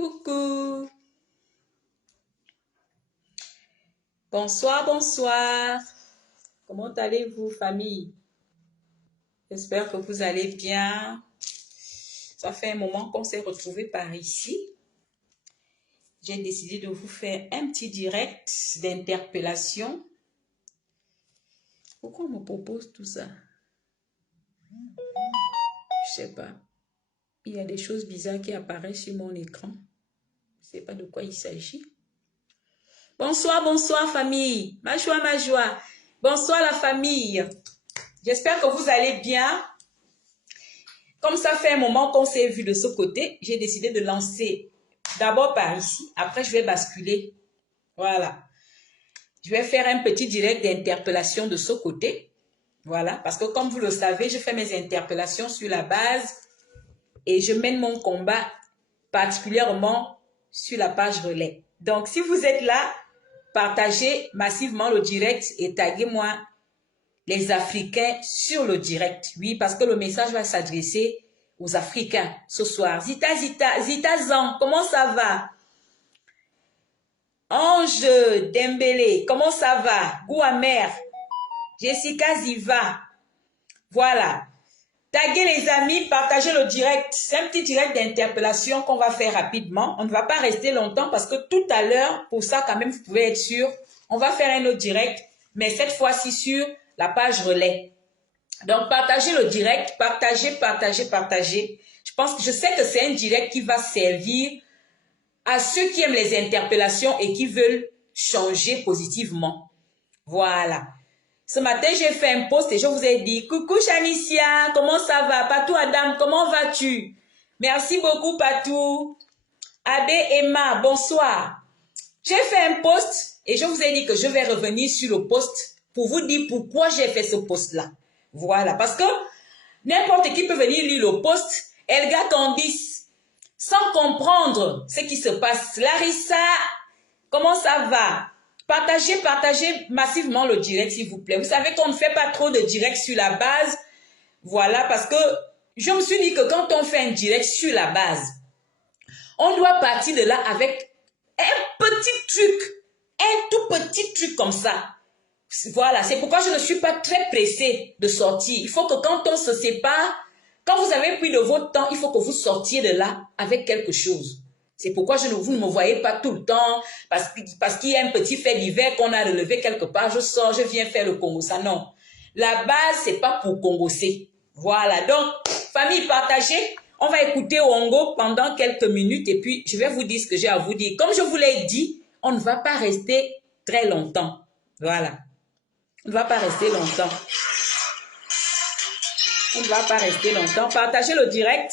Coucou. Bonsoir, bonsoir. Comment allez-vous, famille? J'espère que vous allez bien. Ça fait un moment qu'on s'est retrouvés par ici. J'ai décidé de vous faire un petit direct d'interpellation. Pourquoi on me propose tout ça? Je sais pas. Il y a des choses bizarres qui apparaissent sur mon écran. Je ne sais pas de quoi il s'agit. Bonsoir, bonsoir famille. Ma joie, ma joie. Bonsoir la famille. J'espère que vous allez bien. Comme ça fait un moment qu'on s'est vu de ce côté, j'ai décidé de lancer d'abord par ici. Après, je vais basculer. Voilà. Je vais faire un petit direct d'interpellation de ce côté. Voilà. Parce que comme vous le savez, je fais mes interpellations sur la base et je mène mon combat particulièrement sur la page relais. Donc, si vous êtes là, partagez massivement le direct et taguez-moi les Africains sur le direct. Oui, parce que le message va s'adresser aux Africains ce soir. Zita Zan, comment ça va? Ange Dembélé, comment ça va? Gouamer, Jessica Ziva. Voilà. Taguez les amis, partagez le direct. C'est un petit direct d'interpellation qu'on va faire rapidement. On ne va pas rester longtemps parce que tout à l'heure, pour ça quand même, vous pouvez être sûr, on va faire un autre direct, mais cette fois-ci sur la page relais. Donc, partagez le direct, partagez. Je sais que c'est un direct qui va servir à ceux qui aiment les interpellations et qui veulent changer positivement. Voilà. Ce matin, j'ai fait un post et je vous ai dit, coucou Chanicia, comment ça va? Patou Adam, comment vas-tu? Merci beaucoup Patou. Abbé Emma, bonsoir. J'ai fait un post et je vous ai dit que je vais revenir sur le post pour vous dire pourquoi j'ai fait ce post-là. Voilà, parce que n'importe qui peut venir lire le post, Elga Candice, sans comprendre ce qui se passe. Larissa, comment ça va? Partagez massivement le direct, s'il vous plaît. Vous savez qu'on ne fait pas trop de direct sur la base. Voilà, parce que je me suis dit que quand on fait un direct sur la base, on doit partir de là avec un petit truc, un tout petit truc comme ça. Voilà, c'est pourquoi je ne suis pas très pressée de sortir. Il faut que quand on se sépare, quand vous avez pris de votre temps, il faut que vous sortiez de là avec quelque chose. C'est pourquoi vous ne me voyez pas tout le temps, parce qu'il y a un petit fait divers qu'on a relevé quelque part, je sors, je viens faire le Congo. Ça, non. La base, c'est pas pour congosser. Voilà, donc, famille, partagez. On va écouter Ongo pendant quelques minutes et puis je vais vous dire ce que j'ai à vous dire. Comme je vous l'ai dit, on ne va pas rester très longtemps. Voilà. On ne va pas rester longtemps. On ne va pas rester longtemps. Partagez le direct.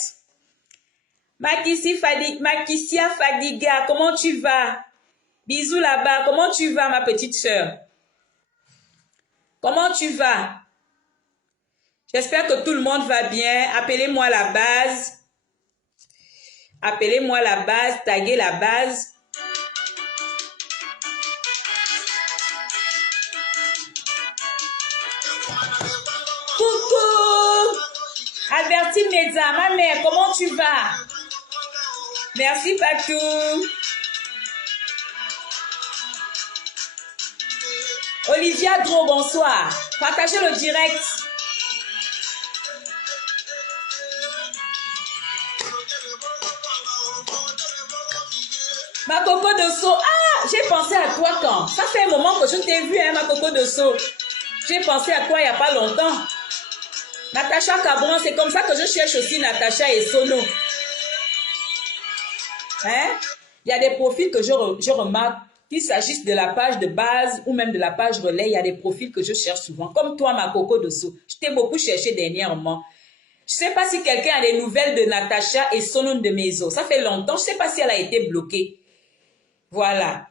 Makissia Fadiga, comment tu vas? Bisous là-bas. Comment tu vas, ma petite sœur? Comment tu vas? J'espère que tout le monde va bien. Appelez-moi la base. Appelez-moi la base. Taguez la base. Coucou! Albertine Meza, ma mère, comment tu vas? Merci, Patou. Olivia Dro, bonsoir. Partagez le direct. Ma coco de Sceaux. Ah, j'ai pensé à toi quand? Ça fait un moment que je t'ai vu, hein, ma coco de Sceaux. J'ai pensé à toi il n'y a pas longtemps. Natacha Cabron, c'est comme ça que je cherche aussi Natacha et Sono. Hein? Il y a des profils que je remarque, qu'il s'agisse de la page de base ou même de la page relais, il y a des profils que je cherche souvent. Comme toi, ma coco de Sceaux. Je t'ai beaucoup cherché dernièrement. Je ne sais pas si quelqu'un a des nouvelles de Natacha et Sono de Mezo. Ça fait longtemps. Je ne sais pas si elle a été bloquée. Voilà.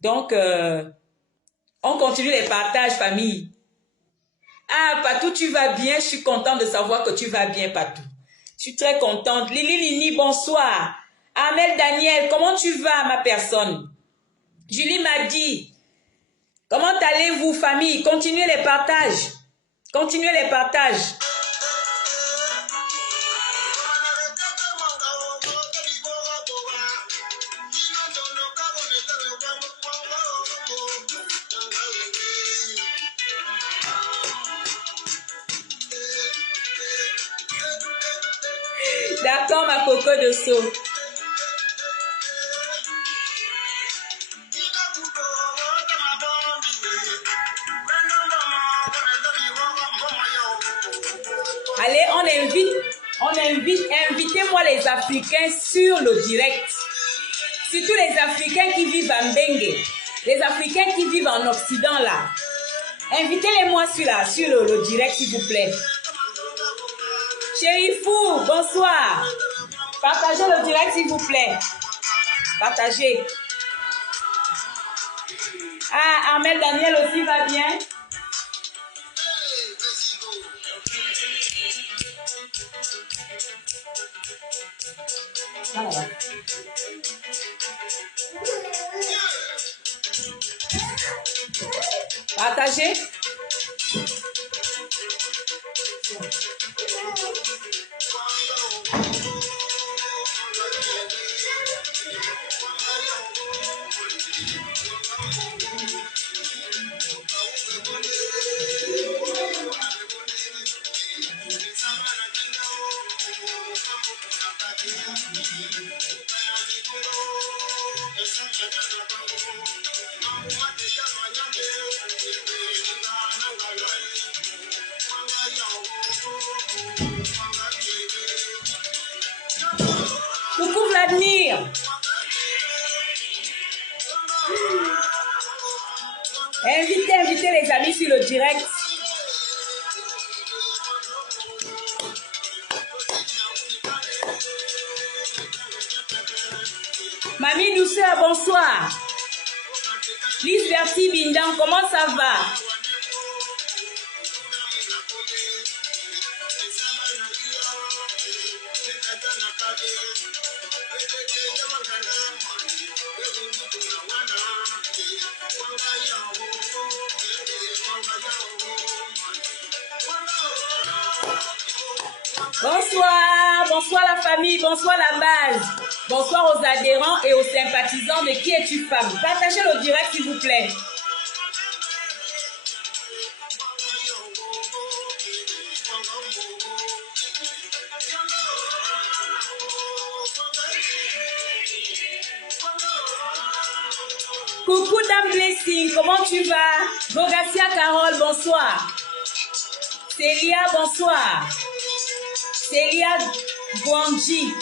Donc, on continue les partages, famille. Ah, Patou, tu vas bien? Je suis contente de savoir que tu vas bien, Patou. Je suis très contente. Lili, bonsoir. Amel Daniel, comment tu vas, ma personne? Julie m'a dit, comment allez-vous, famille? Continuez les partages. Continuez les partages. D'accord, ma coco de saut. Allez, invitez-moi les Africains sur le direct. Surtout les Africains qui vivent en Bengue. Les Africains qui vivent en Occident là. Invitez-les-moi sur le direct, s'il vous plaît. Chérifou, bonsoir. Partagez le direct, s'il vous plaît. Partagez. Ah, Armel Daniel aussi va bien. Voilà. Partagez. Coucou Vladimir. Invitez les amis sur le direct. Mamie Douceur, bonsoir. Lise Bertie Bindang, comment ça va? Bonsoir, bonsoir la famille, bonsoir la base, bonsoir aux adhérents et aux sympathisants de Qui es-tu femme. Partagez le direct s'il vous plaît. Coucou Dame Blessing, comment tu vas? Bogassia Carole, bonsoir. Célia, bonsoir. Célia Guanji.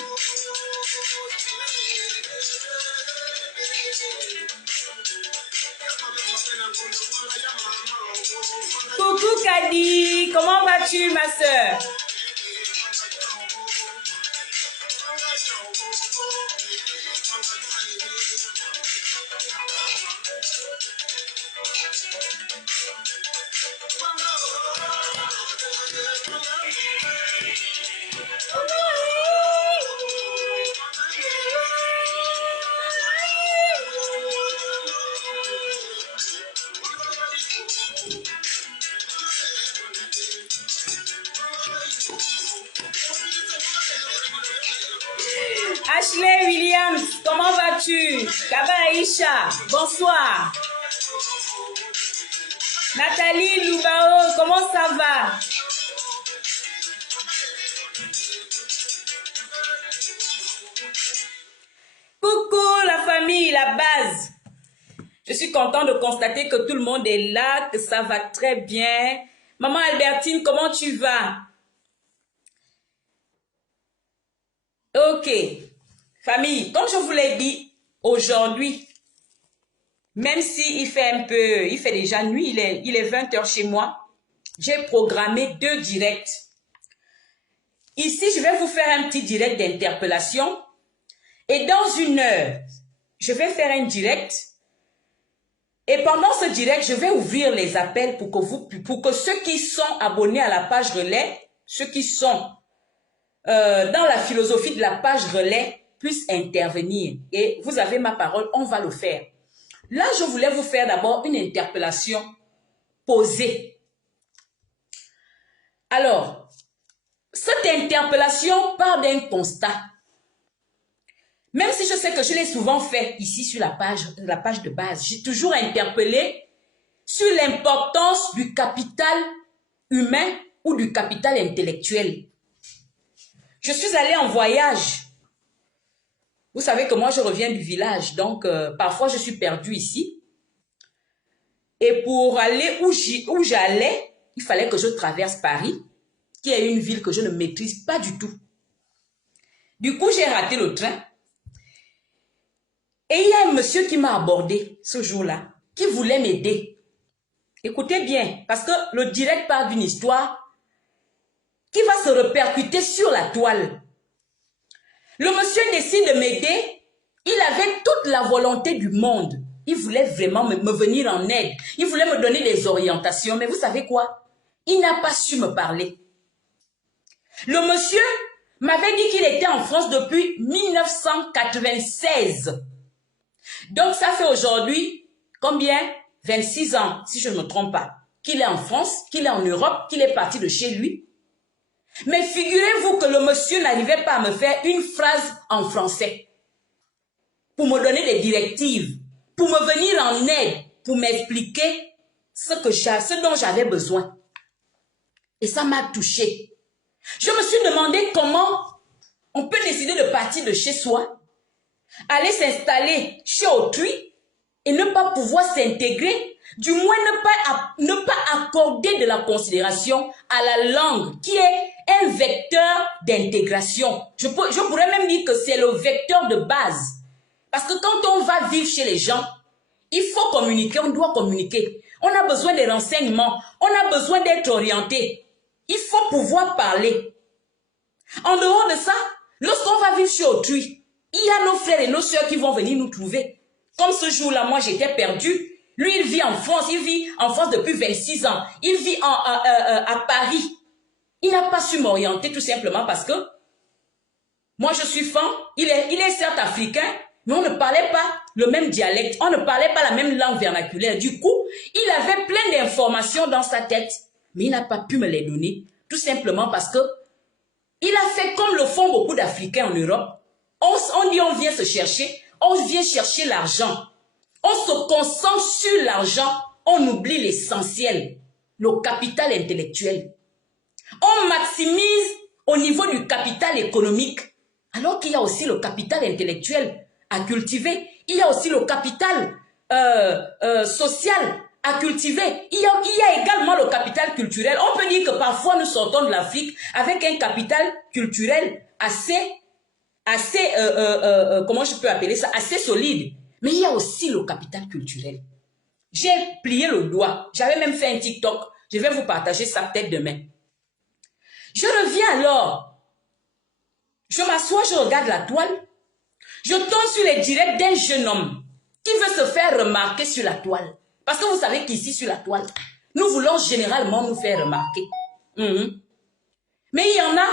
Coucou Kadi, comment vas-tu ma soeur? Ashley Williams, comment vas-tu? Kaba Aisha, bonsoir. Nathalie Loubao, comment ça va? Coucou la famille, la base. Je suis contente de constater que tout le monde est là, que ça va très bien. Maman Albertine, comment tu vas? Ok. Famille, comme je vous l'ai dit, aujourd'hui, même s'il fait il fait déjà nuit, il est 20 h chez moi, j'ai programmé 2 directs. Ici, je vais vous faire un petit direct d'interpellation. Et dans 1 heure, je vais faire un direct. Et pendant ce direct, je vais ouvrir les appels pour que ceux qui sont abonnés à la page relais, ceux qui sont dans la philosophie de la page relais, puissent intervenir. Et vous avez ma parole, on va le faire. Là, je voulais vous faire d'abord une interpellation posée. Alors, cette interpellation part d'un constat. Même si je sais que je l'ai souvent fait ici sur la page de base, j'ai toujours interpellé sur l'importance du capital humain ou du capital intellectuel. Je suis allée en voyage. Vous savez que moi, je reviens du village, donc parfois je suis perdue ici. Et pour aller où j'allais, il fallait que je traverse Paris, qui est une ville que je ne maîtrise pas du tout. Du coup, j'ai raté le train. Et il y a un monsieur qui m'a abordé ce jour-là, qui voulait m'aider. Écoutez bien, parce que le direct part d'une histoire qui va se répercuter sur la toile. Le monsieur décide de m'aider. Il avait toute la volonté du monde. Il voulait vraiment me venir en aide. Il voulait me donner des orientations. Mais vous savez quoi? Il n'a pas su me parler. Le monsieur m'avait dit qu'il était en France depuis 1996. Donc ça fait aujourd'hui, combien? 26 ans, si je ne me trompe pas. Qu'il est en France, qu'il est en Europe, qu'il est parti de chez lui. Mais figurez-vous que le monsieur n'arrivait pas à me faire une phrase en français pour me donner des directives, pour me venir en aide, pour m'expliquer ce dont j'avais besoin. Et ça m'a touchée. Je me suis demandé comment on peut décider de partir de chez soi, aller s'installer chez autrui et ne pas pouvoir s'intégrer, du moins ne pas accorder de la considération à la langue qui est un vecteur d'intégration. Je pourrais même dire que c'est le vecteur de base. Parce que quand on va vivre chez les gens, il faut communiquer, on doit communiquer. On a besoin des renseignements, on a besoin d'être orienté. Il faut pouvoir parler. En dehors de ça, lorsqu'on va vivre chez autrui, il y a nos frères et nos sœurs qui vont venir nous trouver. Comme ce jour-là, moi j'étais perdue. Lui, il vit en France, depuis 26 ans. Il vit à Paris. Il n'a pas su m'orienter tout simplement parce que moi je suis femme, il est certes africain, mais on ne parlait pas le même dialecte, on ne parlait pas la même langue vernaculaire. Du coup, il avait plein d'informations dans sa tête, mais il n'a pas pu me les donner, tout simplement parce que il a fait comme le font beaucoup d'Africains en Europe. On dit on vient se chercher, on vient chercher l'argent. On se concentre sur l'argent, on oublie l'essentiel, le capital intellectuel. On maximise au niveau du capital économique, alors qu'il y a aussi le capital intellectuel à cultiver. Il y a aussi le capital social à cultiver. Il y a également le capital culturel. On peut dire que parfois nous sortons de l'Afrique avec un capital culturel comment je peux appeler ça, assez solide. Mais il y a aussi le capital culturel. J'ai plié le doigt. J'avais même fait un TikTok. Je vais vous partager ça peut-être demain. Je reviens alors. Je m'assois, je regarde la toile. Je tombe sur les directs d'un jeune homme qui veut se faire remarquer sur la toile. Parce que vous savez qu'ici, sur la toile, nous voulons généralement nous faire remarquer. Mais il y en a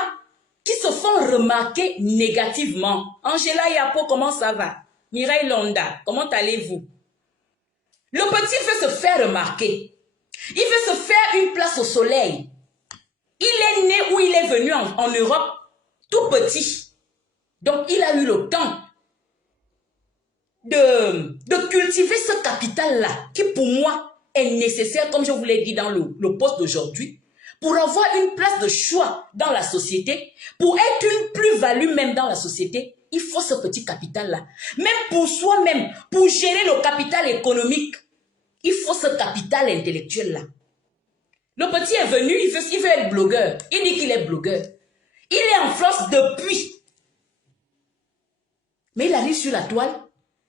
qui se font remarquer négativement. Angela Yapo, comment ça va? Mireille Londa, comment allez-vous? Le petit veut se faire remarquer. Il veut se faire une place au soleil. Il est né ou il est venu en Europe tout petit. Donc, il a eu le temps de cultiver ce capital-là qui, pour moi, est nécessaire, comme je vous l'ai dit dans le post d'aujourd'hui, pour avoir une place de choix dans la société, pour être une plus-value même dans la société. Il faut ce petit capital-là. Même pour soi-même, pour gérer le capital économique, il faut ce capital intellectuel-là. Le petit est venu, il veut être blogueur. Il dit qu'il est blogueur. Il est en France depuis. Mais il arrive sur la toile.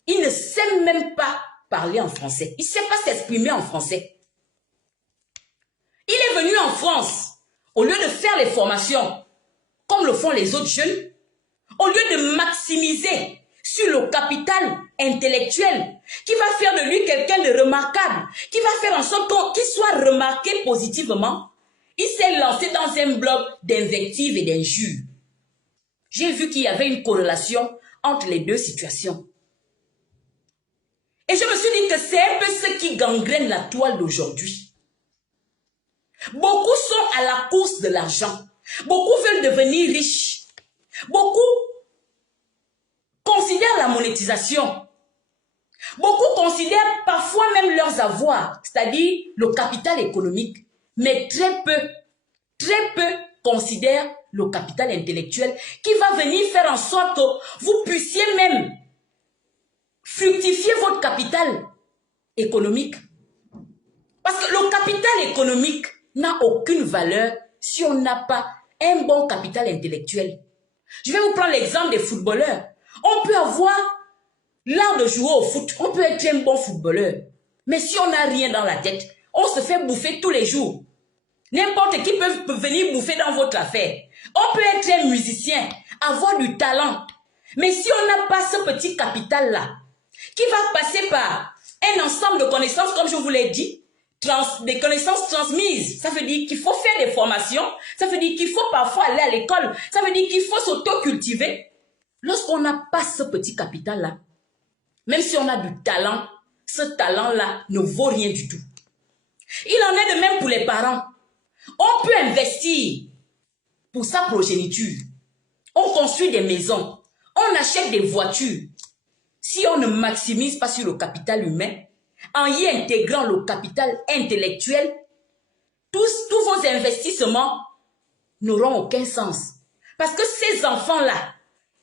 Il ne sait même pas parler en français. Il ne sait pas s'exprimer en français. Il est venu en France. Au lieu de faire les formations comme le font les autres jeunes, au lieu de maximiser sur le capital intellectuel qui va faire de lui quelqu'un de remarquable, qui va faire en sorte qu'il soit remarqué positivement, il s'est lancé dans un bloc d'invectives et d'injures. J'ai vu qu'il y avait une corrélation entre les deux situations. Et je me suis dit que c'est un peu ce qui gangrène la toile d'aujourd'hui. Beaucoup sont à la course de l'argent. Beaucoup veulent devenir riches. Beaucoup considèrent la monétisation. Beaucoup considèrent parfois même leurs avoirs, c'est-à-dire le capital économique. Mais très peu considère le capital intellectuel qui va venir faire en sorte que vous puissiez même fructifier votre capital économique. Parce que le capital économique n'a aucune valeur si on n'a pas un bon capital intellectuel. Je vais vous prendre l'exemple des footballeurs. On peut avoir l'art de jouer au foot, on peut être un bon footballeur. Mais si on n'a rien dans la tête, on se fait bouffer tous les jours. N'importe qui peut venir bouffer dans votre affaire. On peut être un musicien, avoir du talent. Mais si on n'a pas ce petit capital-là, qui va passer par un ensemble de connaissances, comme je vous l'ai dit, des connaissances transmises. Ça veut dire qu'il faut faire des formations, ça veut dire qu'il faut parfois aller à l'école, ça veut dire qu'il faut s'auto-cultiver. Lorsqu'on n'a pas ce petit capital-là, même si on a du talent, ce talent-là ne vaut rien du tout. Il en est de même pour les parents. On peut investir pour sa progéniture. On construit des maisons, on achète des voitures. Si on ne maximise pas sur le capital humain, en y intégrant le capital intellectuel, tous vos investissements n'auront aucun sens. Parce que ces enfants-là,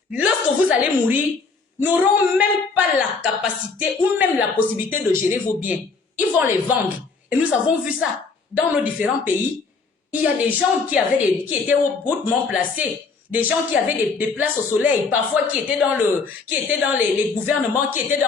lorsque vous allez mourir, n'auront même pas la capacité ou même la possibilité de gérer vos biens. Ils vont les vendre. Et nous avons vu ça dans nos différents pays. Il y a des gens qui étaient hautement placés, des gens qui avaient des places au soleil, parfois qui étaient dans les gouvernements, qui étaient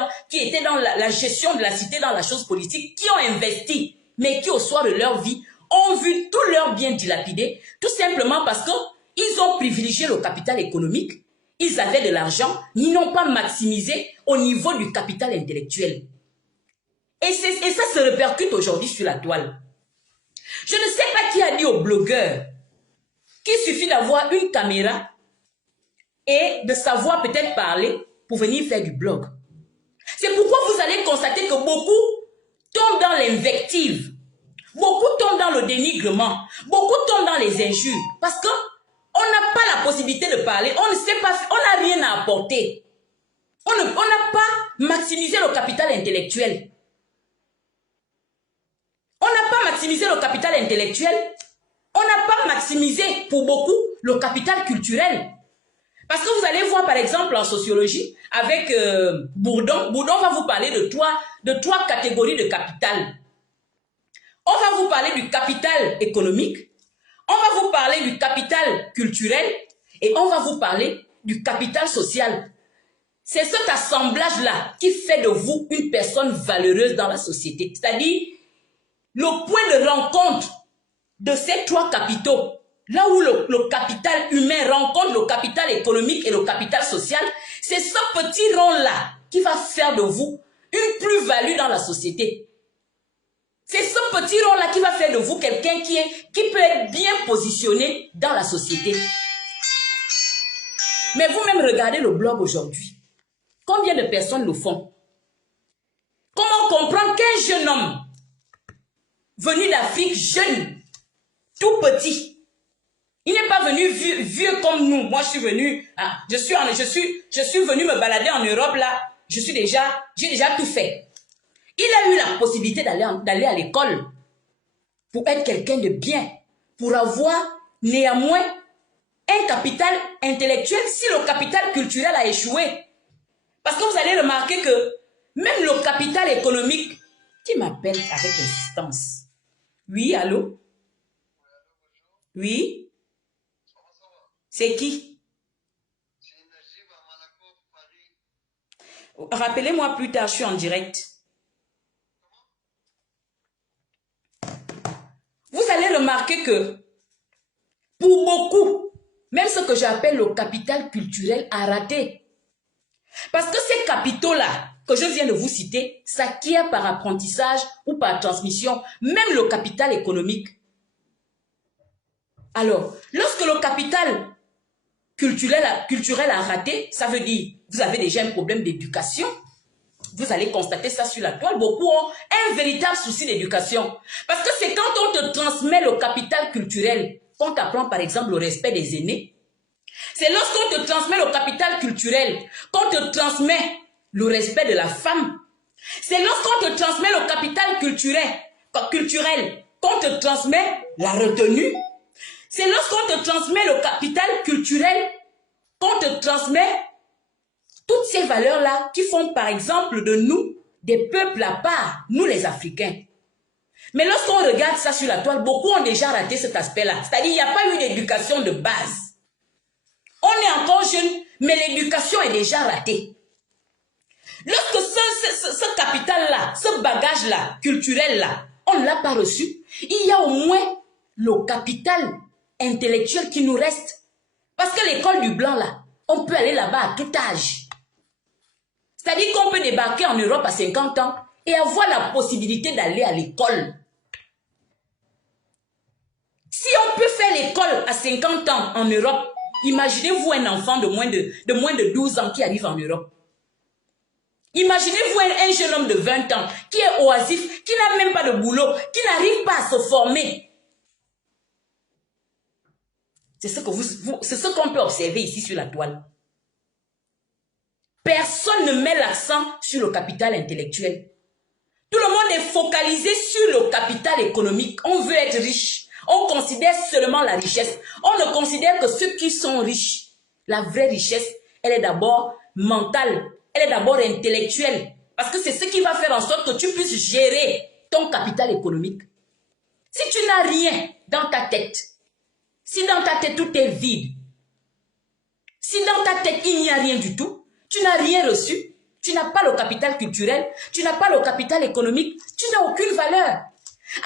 dans la gestion de la cité, dans la chose politique, qui ont investi, mais qui au soir de leur vie ont vu tous leurs biens dilapidés, tout simplement parce qu'ils ont privilégié le capital économique, ils avaient de l'argent, ils n'ont pas maximisé au niveau du capital intellectuel. Et ça se répercute aujourd'hui sur la toile. Je ne sais pas qui a dit aux blogueurs qu'il suffit d'avoir une caméra et de savoir peut-être parler pour venir faire du blog. C'est pourquoi vous allez constater que beaucoup tombent dans l'invective, beaucoup tombent dans le dénigrement, beaucoup tombent dans les injures, parce qu'on n'a pas la possibilité de parler, on ne sait pas, on n'a rien à apporter. On n'a pas maximisé le capital intellectuel. On n'a pas maximisé le capital intellectuel. On n'a pas maximisé pour beaucoup le capital culturel. Parce que vous allez voir par exemple en sociologie avec Bourdon. Bourdon va vous parler de trois catégories de capital. On va vous parler du capital économique. On va vous parler du capital culturel. Et on va vous parler du capital social. C'est cet assemblage-là qui fait de vous une personne valeureuse dans la société. C'est-à-dire le point de rencontre de ces trois capitaux, là où le capital humain rencontre le capital économique et le capital social, c'est ce petit rond-là qui va faire de vous une plus-value dans la société. C'est ce petit rond-là qui va faire de vous quelqu'un qui peut être bien positionné dans la société. Mais vous-même regardez le blog aujourd'hui. Combien de personnes le font? Comment comprendre qu'un jeune homme venu d'Afrique, jeune, tout petit, il n'est pas venu vieux comme nous. Moi, je suis venu, je suis venu me balader en Europe là. J'ai déjà tout fait. Il a eu la possibilité d'aller à l'école pour être quelqu'un de bien, pour avoir néanmoins un capital intellectuel si le capital culturel a échoué. Parce que vous allez remarquer que même le capital économique, qui m'appelle avec insistance. Oui, allô? Oui? C'est qui? Rappelez-moi plus tard, je suis en direct. Vous allez remarquer que pour beaucoup, même ce que j'appelle le capital culturel a raté. Parce que ces capitaux-là, que je viens de vous citer, s'acquièrent par apprentissage ou par transmission, même le capital économique. Alors, lorsque le capital culturel a raté, ça veut dire que vous avez déjà un problème d'éducation. Vous allez constater ça sur la toile. Beaucoup ont un véritable souci d'éducation. Parce que c'est quand on te transmet le capital culturel, qu'on t'apprend par exemple le respect des aînés. C'est lorsqu'on te transmet le capital culturel, qu'on te transmet le respect de la femme. C'est lorsqu'on te transmet le capital culturel, qu'on te transmet la retenue. C'est lorsqu'on te transmet le capital culturel, qu'on te transmet toutes ces valeurs-là qui font par exemple de nous des peuples à part, nous les Africains. Mais lorsqu'on regarde ça sur la toile, beaucoup ont déjà raté cet aspect-là. C'est-à-dire qu'il n'y a pas eu d'éducation de base. On est encore jeune, mais l'éducation est déjà ratée. Lorsque ce capital-là, ce bagage-là, culturel-là, on ne l'a pas reçu, il y a au moins le capital intellectuel qui nous reste. Parce que l'école du blanc, là, on peut aller là-bas à tout âge. C'est-à-dire qu'on peut débarquer en Europe à 50 ans et avoir la possibilité d'aller à l'école. Si on peut faire l'école à 50 ans en Europe, imaginez-vous un enfant de moins de 12 ans qui arrive en Europe. Imaginez-vous un jeune homme de 20 ans qui est oisif, qui n'a même pas de boulot, qui n'arrive pas à se former. C'est ce qu'on peut observer ici sur la toile. Personne ne met l'accent sur le capital intellectuel. Tout le monde est focalisé sur le capital économique. On veut être riche. On considère seulement la richesse. On ne considère que ceux qui sont riches. La vraie richesse, elle est d'abord mentale. Elle est d'abord intellectuelle. Parce que c'est ce qui va faire en sorte que tu puisses gérer ton capital économique. Si tu n'as rien dans ta tête, si dans ta tête tout est vide, si dans ta tête il n'y a rien du tout, tu n'as rien reçu, tu n'as pas le capital culturel, tu n'as pas le capital économique, tu n'as aucune valeur.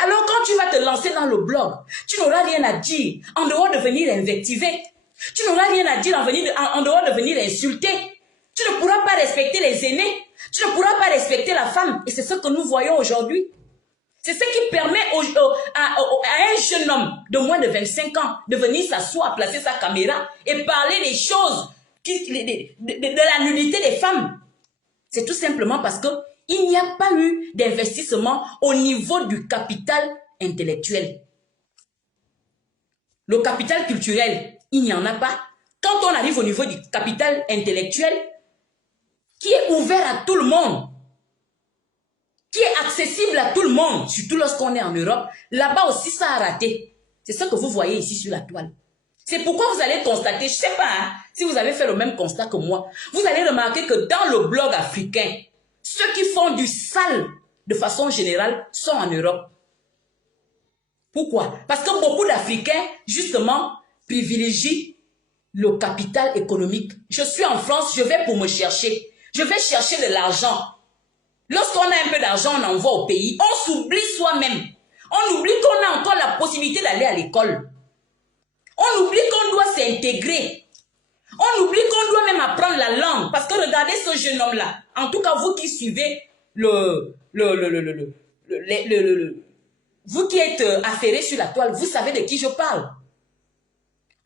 Alors quand tu vas te lancer dans le blog, tu n'auras rien à dire en dehors de venir invectiver. Tu n'auras rien à dire en dehors de venir insulter. Tu ne pourras pas respecter les aînés. Tu ne pourras pas respecter la femme. Et c'est ce que nous voyons aujourd'hui. C'est ce qui permet à un jeune homme de moins de 25 ans de venir s'asseoir, placer sa caméra et parler des choses, de la nudité des femmes. C'est tout simplement parce qu'il n'y a pas eu d'investissement au niveau du capital intellectuel. Le capital culturel, il n'y en a pas. Quand on arrive au niveau du capital intellectuel, qui est ouvert à tout le monde, qui est accessible à tout le monde, surtout lorsqu'on est en Europe, là-bas aussi ça a raté. C'est ce que vous voyez ici sur la toile. C'est pourquoi vous allez constater, je ne sais pas hein, si vous avez fait le même constat que moi, vous allez remarquer que dans le blog africain, ceux qui font du sale de façon générale sont en Europe. Pourquoi? Parce que beaucoup d'Africains, justement, privilégient le capital économique. Je suis en France, je vais pour me chercher. Je vais chercher de l'argent. Lorsqu'on a un peu d'argent, on envoie au pays. On s'oublie soi-même. On oublie qu'on a encore la possibilité d'aller à l'école. On oublie qu'on doit s'intégrer. On oublie qu'on doit même apprendre la langue. Parce que regardez ce jeune homme-là. En tout cas, vous qui suivez vous qui êtes affairés sur la toile, vous savez de qui je parle.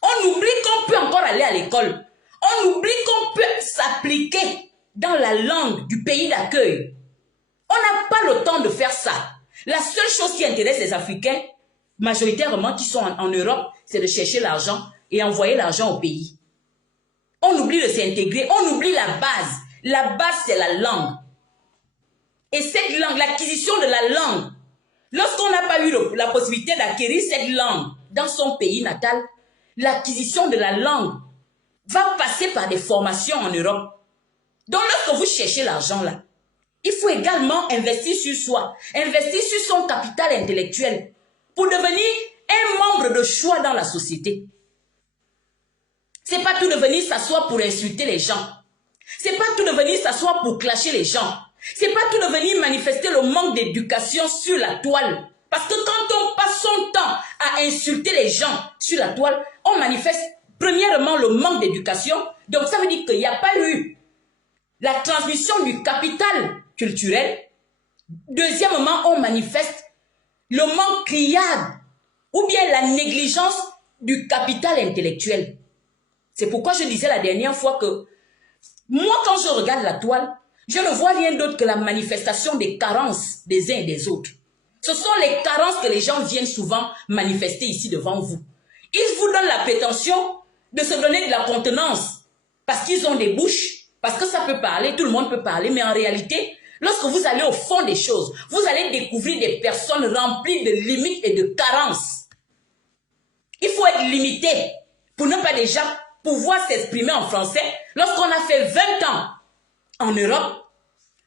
On oublie qu'on peut encore aller à l'école. On oublie qu'on peut s'appliquer dans la langue du pays d'accueil. On n'a pas le temps de faire ça. La seule chose qui intéresse les Africains, majoritairement qui sont en Europe, c'est de chercher l'argent et envoyer l'argent au pays. On oublie de s'intégrer, on oublie la base. La base, c'est la langue. Et cette langue, l'acquisition de la langue, lorsqu'on n'a pas eu la possibilité d'acquérir cette langue dans son pays natal, l'acquisition de la langue va passer par des formations en Europe. Donc, lorsque vous cherchez l'argent là, il faut également investir sur soi, investir sur son capital intellectuel pour devenir un membre de choix dans la société. C'est pas tout de venir s'asseoir pour insulter les gens. C'est pas tout de venir s'asseoir pour clasher les gens. C'est pas tout de venir manifester le manque d'éducation sur la toile. Parce que quand on passe son temps à insulter les gens sur la toile, on manifeste premièrement le manque d'éducation. Donc ça veut dire qu'il n'y a pas eu la transmission du capital culturel. Deuxièmement, on manifeste le manque criard ou bien la négligence du capital intellectuel. C'est pourquoi je disais la dernière fois que moi, quand je regarde la toile, je ne vois rien d'autre que la manifestation des carences des uns et des autres. Ce sont les carences que les gens viennent souvent manifester ici devant vous. Ils vous donnent la prétention de se donner de la contenance parce qu'ils ont des bouches, parce que ça peut parler, tout le monde peut parler, mais en réalité, lorsque vous allez au fond des choses, vous allez découvrir des personnes remplies de limites et de carences. Il faut être limité pour ne pas déjà pouvoir s'exprimer en français lorsqu'on a fait 20 ans en Europe.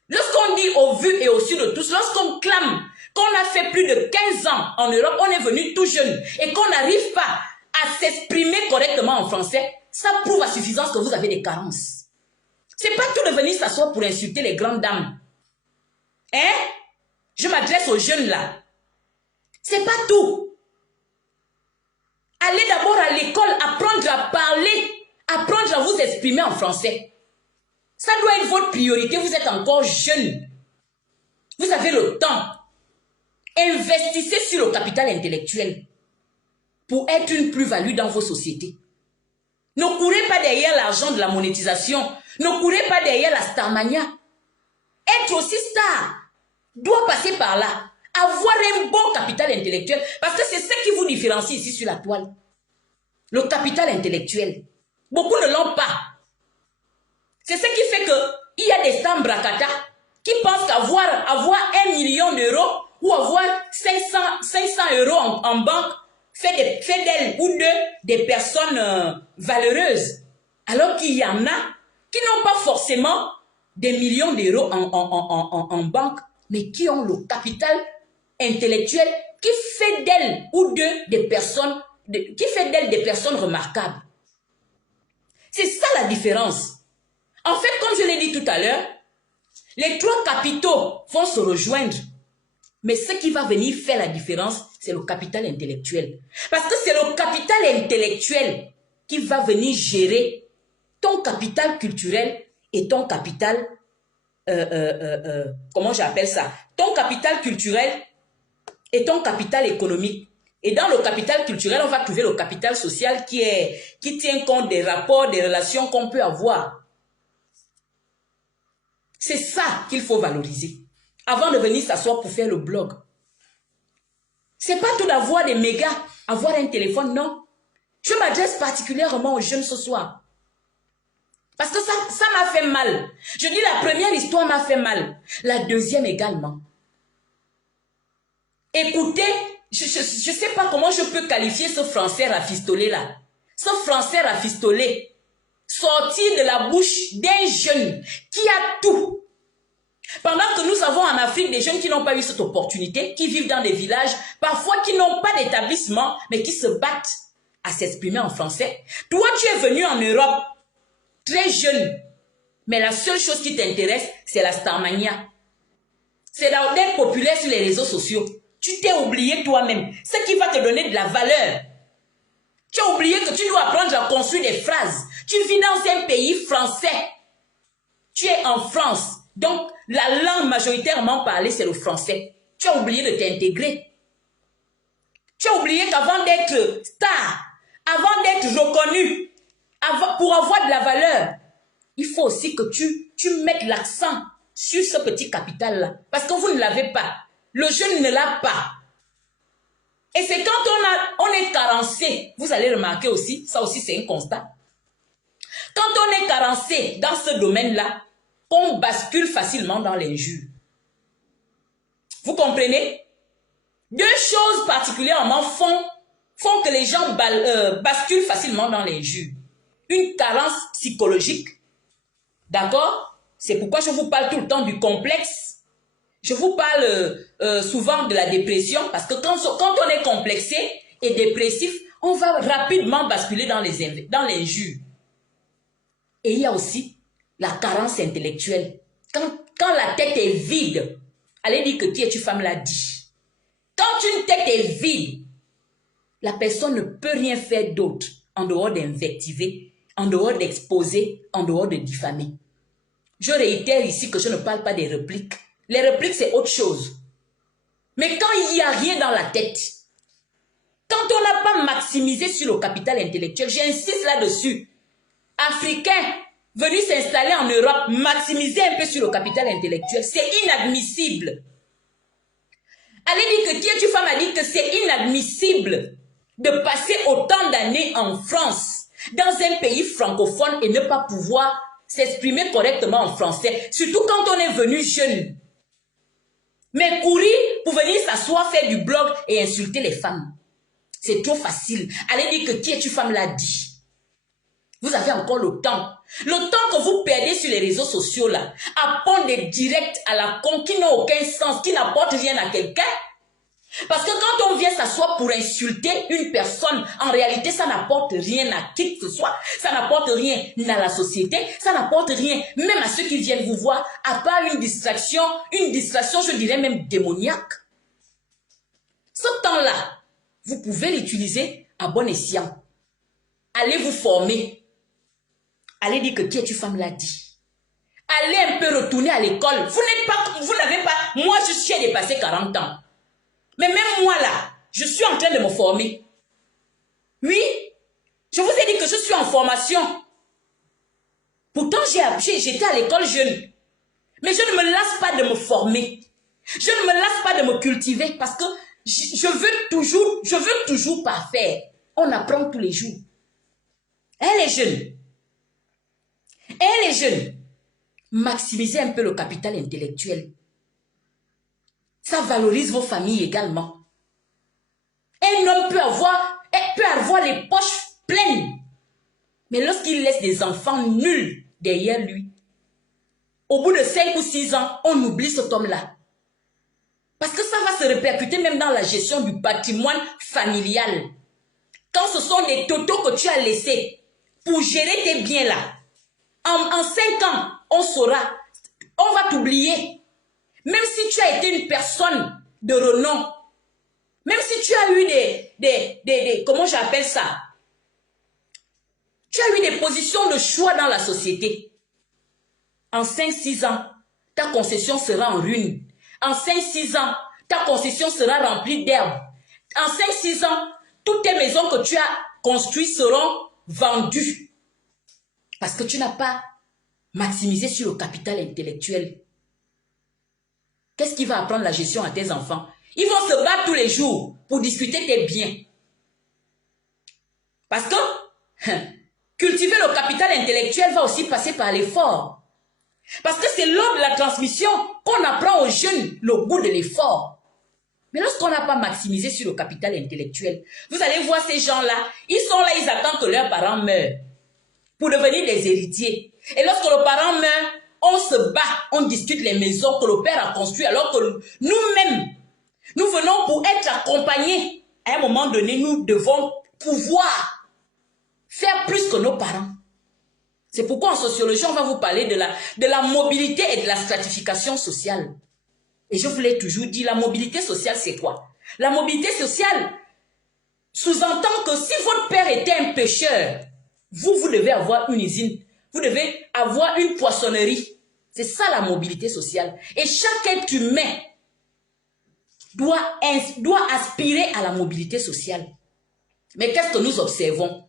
Lorsqu'on dit au vu et au su de tous, lorsqu'on clame qu'on a fait plus de 15 ans en Europe, on est venu tout jeune et qu'on n'arrive pas à s'exprimer correctement en français, ça prouve à suffisance que vous avez des carences. C'est pas tout de venir s'asseoir pour insulter les grandes dames. Hein? Je m'adresse aux jeunes là. C'est pas tout. Allez d'abord à l'école, apprendre à parler, apprendre à vous exprimer en français. Ça doit être votre priorité, vous êtes encore jeune. Vous avez le temps. Investissez sur le capital intellectuel pour être une plus-value dans vos sociétés. Ne courez pas derrière l'argent de la monétisation. Ne courez pas derrière la starmania. Être aussi star doit passer par là. Avoir un bon capital intellectuel. Parce que c'est ce qui vous différencie ici sur la toile. Le capital intellectuel. Beaucoup ne l'ont pas. C'est ce qui fait qu'il y a des stars bracata qui pensent qu'avoir 1 million d'euros ou avoir 500 € en banque fait d'elles ou d'eux des personnes valeureuses. Alors qu'il y en a qui n'ont pas forcément des millions d'euros en banque, mais qui ont le capital intellectuel qui fait d'elles ou d'eux des personnes, des personnes remarquables. C'est ça la différence. En fait, comme je l'ai dit tout à l'heure, les trois capitaux vont se rejoindre. Mais ce qui va venir faire la différence, c'est le capital intellectuel. Parce que c'est le capital intellectuel qui va venir gérer ton capital culturel et ton capital, comment j'appelle ça? Ton capital culturel et ton capital économique. Et dans le capital culturel, on va trouver le capital social qui tient compte des rapports, des relations qu'on peut avoir. C'est ça qu'il faut valoriser. Avant de venir s'asseoir pour faire le blog. C'est pas tout d'avoir des mégas, avoir un téléphone, non. Je m'adresse particulièrement aux jeunes ce soir. Parce que ça m'a fait mal. Je dis la première histoire m'a fait mal. La deuxième également. Écoutez, je ne sais pas comment je peux qualifier ce français rafistolé là. Ce français rafistolé. Sorti de la bouche d'un jeune qui a tout. Pendant que nous avons en Afrique des jeunes qui n'ont pas eu cette opportunité, qui vivent dans des villages, parfois qui n'ont pas d'établissement, mais qui se battent à s'exprimer en français. Toi, tu es venu en Europe, très jeune, mais la seule chose qui t'intéresse, c'est la starmania. C'est d'être populaire sur les réseaux sociaux. Tu t'es oublié toi-même, ce qui va te donner de la valeur. Tu as oublié que tu dois apprendre à construire des phrases. Tu vis dans un pays français. Tu es en France. Donc, la langue majoritairement parlée, c'est le français. Tu as oublié de t'intégrer. Tu as oublié qu'avant d'être star, avant d'être reconnu, pour avoir de la valeur, il faut aussi que tu mettes l'accent sur ce petit capital-là. Parce que vous ne l'avez pas. Le jeune ne l'a pas. Et c'est quand on est carencé, vous allez remarquer aussi, ça aussi c'est un constat. Quand on est carencé dans ce domaine-là, on bascule facilement dans l'injure. Vous comprenez? Deux choses particulièrement font que les gens basculent facilement dans l'injure. Une carence psychologique, d'accord? C'est pourquoi je vous parle tout le temps du complexe. Je vous parle souvent de la dépression, parce que quand on est complexé et dépressif, on va rapidement basculer dans l'injure. Et il y a aussi la carence intellectuelle. Quand la tête est vide, allez dire que qui es-tu femme l'a dit. Quand une tête est vide, la personne ne peut rien faire d'autre en dehors d'invectiver, en dehors d'exposer, en dehors de diffamer. Je réitère ici que je ne parle pas des répliques. Les répliques, c'est autre chose. Mais quand il n'y a rien dans la tête, quand on n'a pas maximisé sur le capital intellectuel, j'insiste là-dessus, Africains venus s'installer en Europe, maximiser un peu sur le capital intellectuel, c'est inadmissible. Allez dire que qui est-tu femme a dit que c'est inadmissible de passer autant d'années en France, dans un pays francophone et ne pas pouvoir s'exprimer correctement en français, surtout quand on est venu jeune. Mais courir pour venir s'asseoir, faire du blog et insulter les femmes. C'est trop facile. Allez dire que qui es-tu femme l'a dit. Vous avez encore le temps. Le temps que vous perdez sur les réseaux sociaux là, à prendre des directs à la con qui n'ont aucun sens, qui n'apportent rien à quelqu'un. Parce que quand on vient s'asseoir pour insulter une personne, en réalité, ça n'apporte rien à qui que ce soit. Ça n'apporte rien à la société, ça n'apporte rien même à ceux qui viennent vous voir, à part une distraction, je dirais même démoniaque. Ce temps-là, vous pouvez l'utiliser à bon escient. Allez vous former. Allez dire que qui es-tu femme l'a dit. Allez un peu retourner à l'école. Vous n'avez pas, moi je suis dépassé 40 ans. Mais même moi là, je suis en train de me former. Oui, je vous ai dit que je suis en formation. Pourtant, j'étais à l'école jeune. Mais je ne me lasse pas de me former. Je ne me lasse pas de me cultiver parce que je veux toujours parfaire. On apprend tous les jours. Les jeunes, maximisez un peu le capital intellectuel. Ça valorise vos familles également. Un homme peut avoir les poches pleines. Mais lorsqu'il laisse des enfants nuls derrière lui, au bout de 5 ou 6 ans, on oublie cet homme-là. Parce que ça va se répercuter même dans la gestion du patrimoine familial. Quand ce sont des totos que tu as laissés pour gérer tes biens là, en 5 ans, on saura, on va t'oublier. Même si tu as été une personne de renom, même si tu as eu comment j'appelle ça? Tu as eu des positions de choix dans la société. En 5-6 ans, ta concession sera en ruine. En 5-6 ans, ta concession sera remplie d'herbe. En 5-6 ans, toutes tes maisons que tu as construites seront vendues. Parce que tu n'as pas maximisé sur le capital intellectuel. Qu'est-ce qui va apprendre la gestion à tes enfants? Ils vont se battre tous les jours pour discuter tes biens. Parce que cultiver le capital intellectuel va aussi passer par l'effort. Parce que c'est lors de la transmission qu'on apprend aux jeunes le goût de l'effort. Mais lorsqu'on n'a pas maximisé sur le capital intellectuel, vous allez voir ces gens-là, ils sont là, ils attendent que leurs parents meurent pour devenir des héritiers. Et lorsque le parent meurt, on se bat, on discute les maisons que le père a construites, alors que nous-mêmes, nous venons pour être accompagnés. À un moment donné, nous devons pouvoir faire plus que nos parents. C'est pourquoi en sociologie, on va vous parler de la mobilité et de la stratification sociale. Et je vous l'ai toujours dit, la mobilité sociale, c'est quoi? La mobilité sociale sous-entend que si votre père était un pêcheur, vous devez avoir une usine, vous devez avoir une poissonnerie. C'est ça la mobilité sociale. Et chaque être humain doit aspirer à la mobilité sociale. Mais qu'est-ce que nous observons?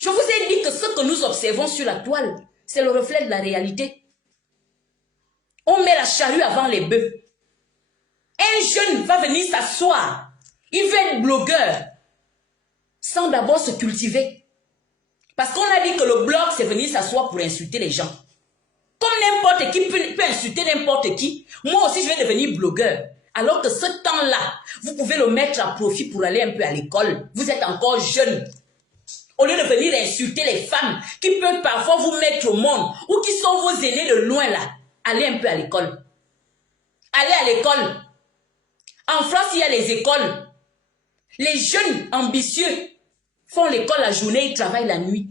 Je vous ai dit que ce que nous observons sur la toile, c'est le reflet de la réalité. On met la charrue avant les bœufs. Un jeune va venir s'asseoir. Il veut être blogueur sans d'abord se cultiver. Parce qu'on a dit que le blog, c'est venir s'asseoir pour insulter les gens. Comme n'importe qui peut insulter n'importe qui, moi aussi je vais devenir blogueur. Alors que ce temps-là, vous pouvez le mettre à profit pour aller un peu à l'école. Vous êtes encore jeune. Au lieu de venir insulter les femmes qui peuvent parfois vous mettre au monde ou qui sont vos aînés de loin là, allez un peu à l'école. Allez à l'école. En France, il y a les écoles. Les jeunes ambitieux font l'école la journée, ils travaillent la nuit.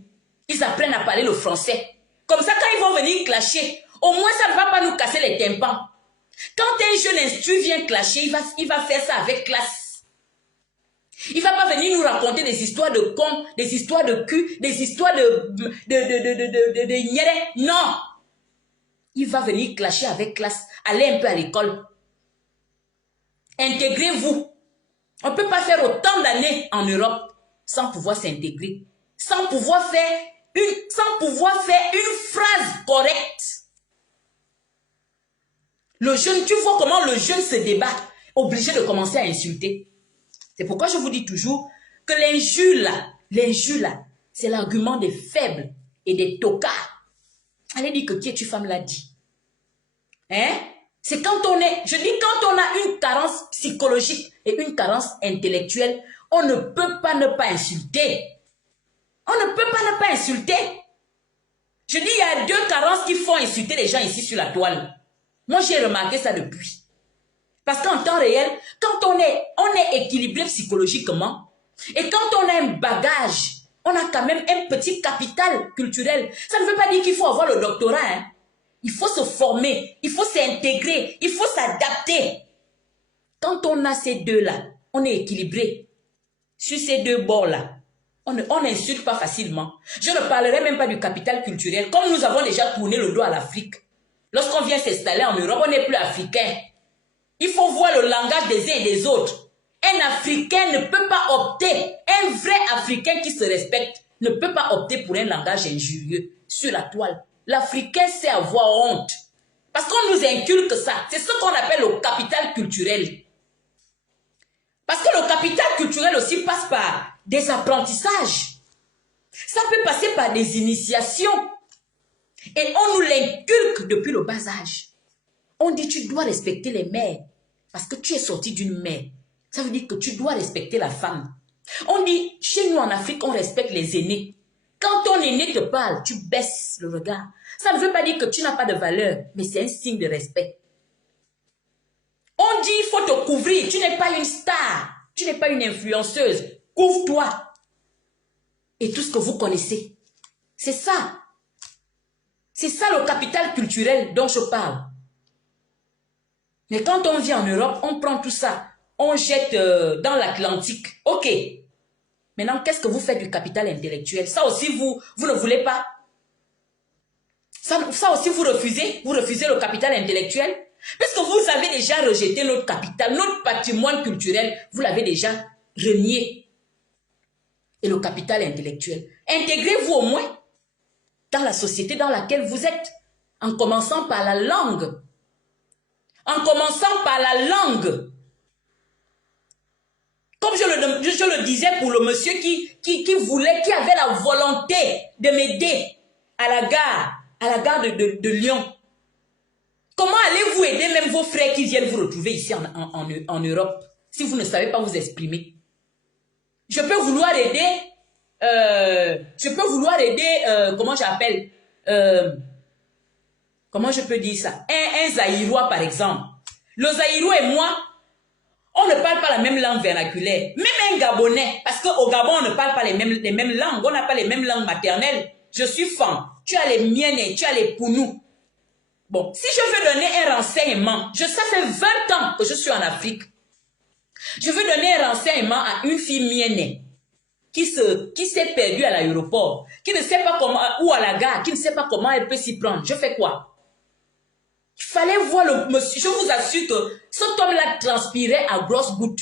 Ils apprennent à parler le français. Comme ça, quand ils vont venir clasher, au moins ça ne va pas nous casser les tympans. Quand un jeune instruit vient clasher, il va faire ça avec classe. Il ne va pas venir nous raconter des histoires de cons, des histoires de cul, des histoires de niéré. Non. Il va venir clasher avec classe. Allez un peu à l'école. Intégrez-vous. On ne peut pas faire autant d'années en Europe sans pouvoir s'intégrer, sans pouvoir faire une phrase correcte. Le jeune, tu vois comment le jeune se débat, obligé de commencer à insulter. C'est pourquoi je vous dis toujours que l'injure là, c'est l'argument des faibles et des tocards. Allez dire que qui es-tu femme l'a dit. Hein? C'est quand on est, je dis quand on a une carence psychologique et une carence intellectuelle, On ne peut pas ne pas insulter. On ne peut pas ne pas insulter. Je dis, il y a deux carences qui font insulter les gens ici sur la toile. Moi, j'ai remarqué ça depuis. Parce qu'en temps réel, quand on est équilibré psychologiquement, et quand on a un bagage, on a quand même un petit capital culturel. Ça ne veut pas dire qu'il faut avoir le doctorat. Hein. Il faut se former, il faut s'intégrer, il faut s'adapter. Quand on a ces deux-là, on est équilibré. Sur ces deux bords-là, on n'insulte pas facilement. Je ne parlerai même pas du capital culturel. Comme nous avons déjà tourné le dos à l'Afrique. Lorsqu'on vient s'installer en Europe, on n'est plus africain. Il faut voir le langage des uns et des autres. Un Africain ne peut pas opter, un vrai Africain qui se respecte, ne peut pas opter pour un langage injurieux sur la toile. L'Africain sait avoir honte. Parce qu'on nous inculque ça. C'est ce qu'on appelle le capital culturel. Parce que le capital culturel aussi passe par des apprentissages. Ça peut passer par des initiations. Et on nous l'inculque depuis le bas âge. On dit tu dois respecter les mères. Parce que tu es sorti d'une mère. Ça veut dire que tu dois respecter la femme. On dit, chez nous en Afrique, on respecte les aînés. Quand ton aîné te parle, tu baisses le regard. Ça ne veut pas dire que tu n'as pas de valeur, mais c'est un signe de respect. On dit, il faut te couvrir. Tu n'es pas une star. Tu n'es pas une influenceuse. Couvre-toi. Et tout ce que vous connaissez. C'est ça. C'est ça le capital culturel dont je parle. Mais quand on vit en Europe, on prend tout ça. On jette dans l'Atlantique. Ok. Maintenant, qu'est-ce que vous faites du capital intellectuel? Ça aussi, vous ne voulez pas. Ça aussi, vous refusez. Vous refusez le capital intellectuel. Parce que vous avez déjà rejeté notre capital, notre patrimoine culturel. Vous l'avez déjà renié. Et le capital intellectuel. Intégrez-vous au moins dans la société dans laquelle vous êtes. En commençant par la langue. En commençant par la langue. Comme je le disais pour le monsieur qui voulait, qui avait la volonté de m'aider à la gare de Lyon. Comment allez-vous aider même vos frères qui viennent vous retrouver ici en Europe si vous ne savez pas vous exprimer? Je peux vouloir aider, comment j'appelle, comment je peux dire ça? Un Zaïrois par exemple. Le Zaïrois et moi, on ne parle pas la même langue vernaculaire. Même un Gabonais, parce qu'au Gabon, on ne parle pas les mêmes langues. On n'a pas les mêmes langues maternelles. Je suis fan. Tu as les miennes, tu as les Pounou. Bon, si je veux donner un renseignement, ça fait 20 ans que je suis en Afrique. Je veux donner un renseignement à une fille mienne qui s'est perdue à l'aéroport, qui ne sait pas comment, ou à la gare, qui ne sait pas comment elle peut s'y prendre. Je fais quoi? Il fallait voir le monsieur. Je vous assure que cet homme-là transpirait à grosses gouttes.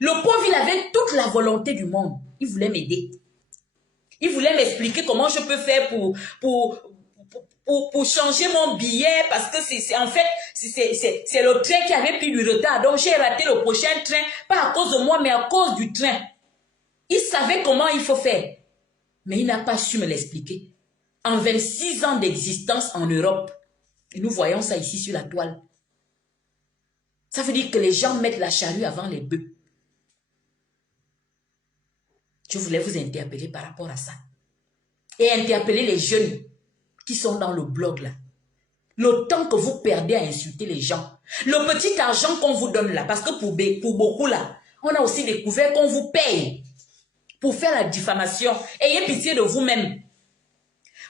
Le pauvre, il avait toute la volonté du monde. Il voulait m'aider. Il voulait m'expliquer comment je peux faire pour changer mon billet parce que c'est le train qui avait pris du retard. Donc, j'ai raté le prochain train, pas à cause de moi, mais à cause du train. Il savait comment il faut faire. Mais il n'a pas su me l'expliquer. En 26 ans d'existence en Europe, et nous voyons ça ici sur la toile. Ça veut dire que les gens mettent la charrue avant les bœufs. Je voulais vous interpeller par rapport à ça. Et interpeller les jeunes qui sont dans le blog là. Le temps que vous perdez à insulter les gens. Le petit argent qu'on vous donne là. Parce que pour beaucoup là, on a aussi découvert qu'on vous paye pour faire la diffamation. Ayez pitié de vous-même.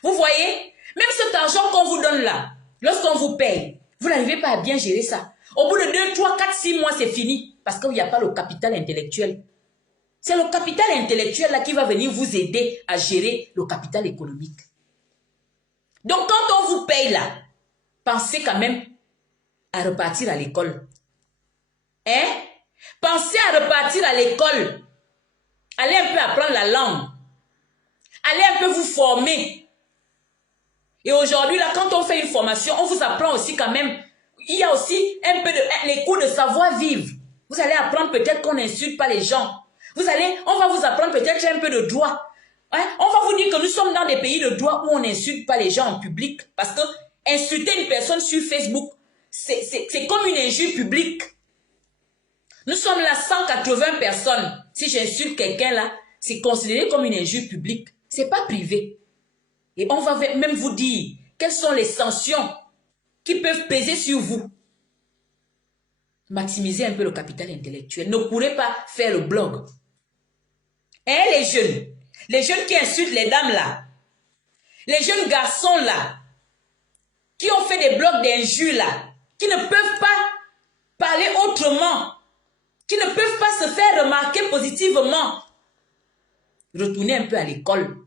Vous voyez, même cet argent qu'on vous donne là, lorsqu'on vous paye, vous n'arrivez pas à bien gérer ça. Au bout de 2, 3, 4, 6 mois, c'est fini. Parce qu'il n'y a pas le capital intellectuel. C'est le capital intellectuel là qui va venir vous aider à gérer le capital économique. Donc quand on vous paye là, pensez quand même à repartir à l'école. Hein? Pensez à repartir à l'école. Allez un peu apprendre la langue. Allez un peu vous former. Et aujourd'hui, là, quand on fait une formation, on vous apprend aussi quand même, il y a aussi un peu les cours de savoir-vivre. Vous allez apprendre peut-être qu'on n'insulte pas les gens. On va vous apprendre peut-être un peu de droit. Hein? On va vous dire que nous sommes dans des pays de droit où on n'insulte pas les gens en public. Parce que insulter une personne sur Facebook, c'est comme une injure publique. Nous sommes là 180 personnes. Si j'insulte quelqu'un là, c'est considéré comme une injure publique. C'est pas privé. Et on va même vous dire quelles sont les sanctions qui peuvent peser sur vous. Maximisez un peu le capital intellectuel. Ne courez pas faire le blog. Hein, les jeunes qui insultent les dames là, les jeunes garçons là, qui ont fait des blogs d'injures là, qui ne peuvent pas parler autrement, qui ne peuvent pas se faire remarquer positivement. Retournez un peu à l'école.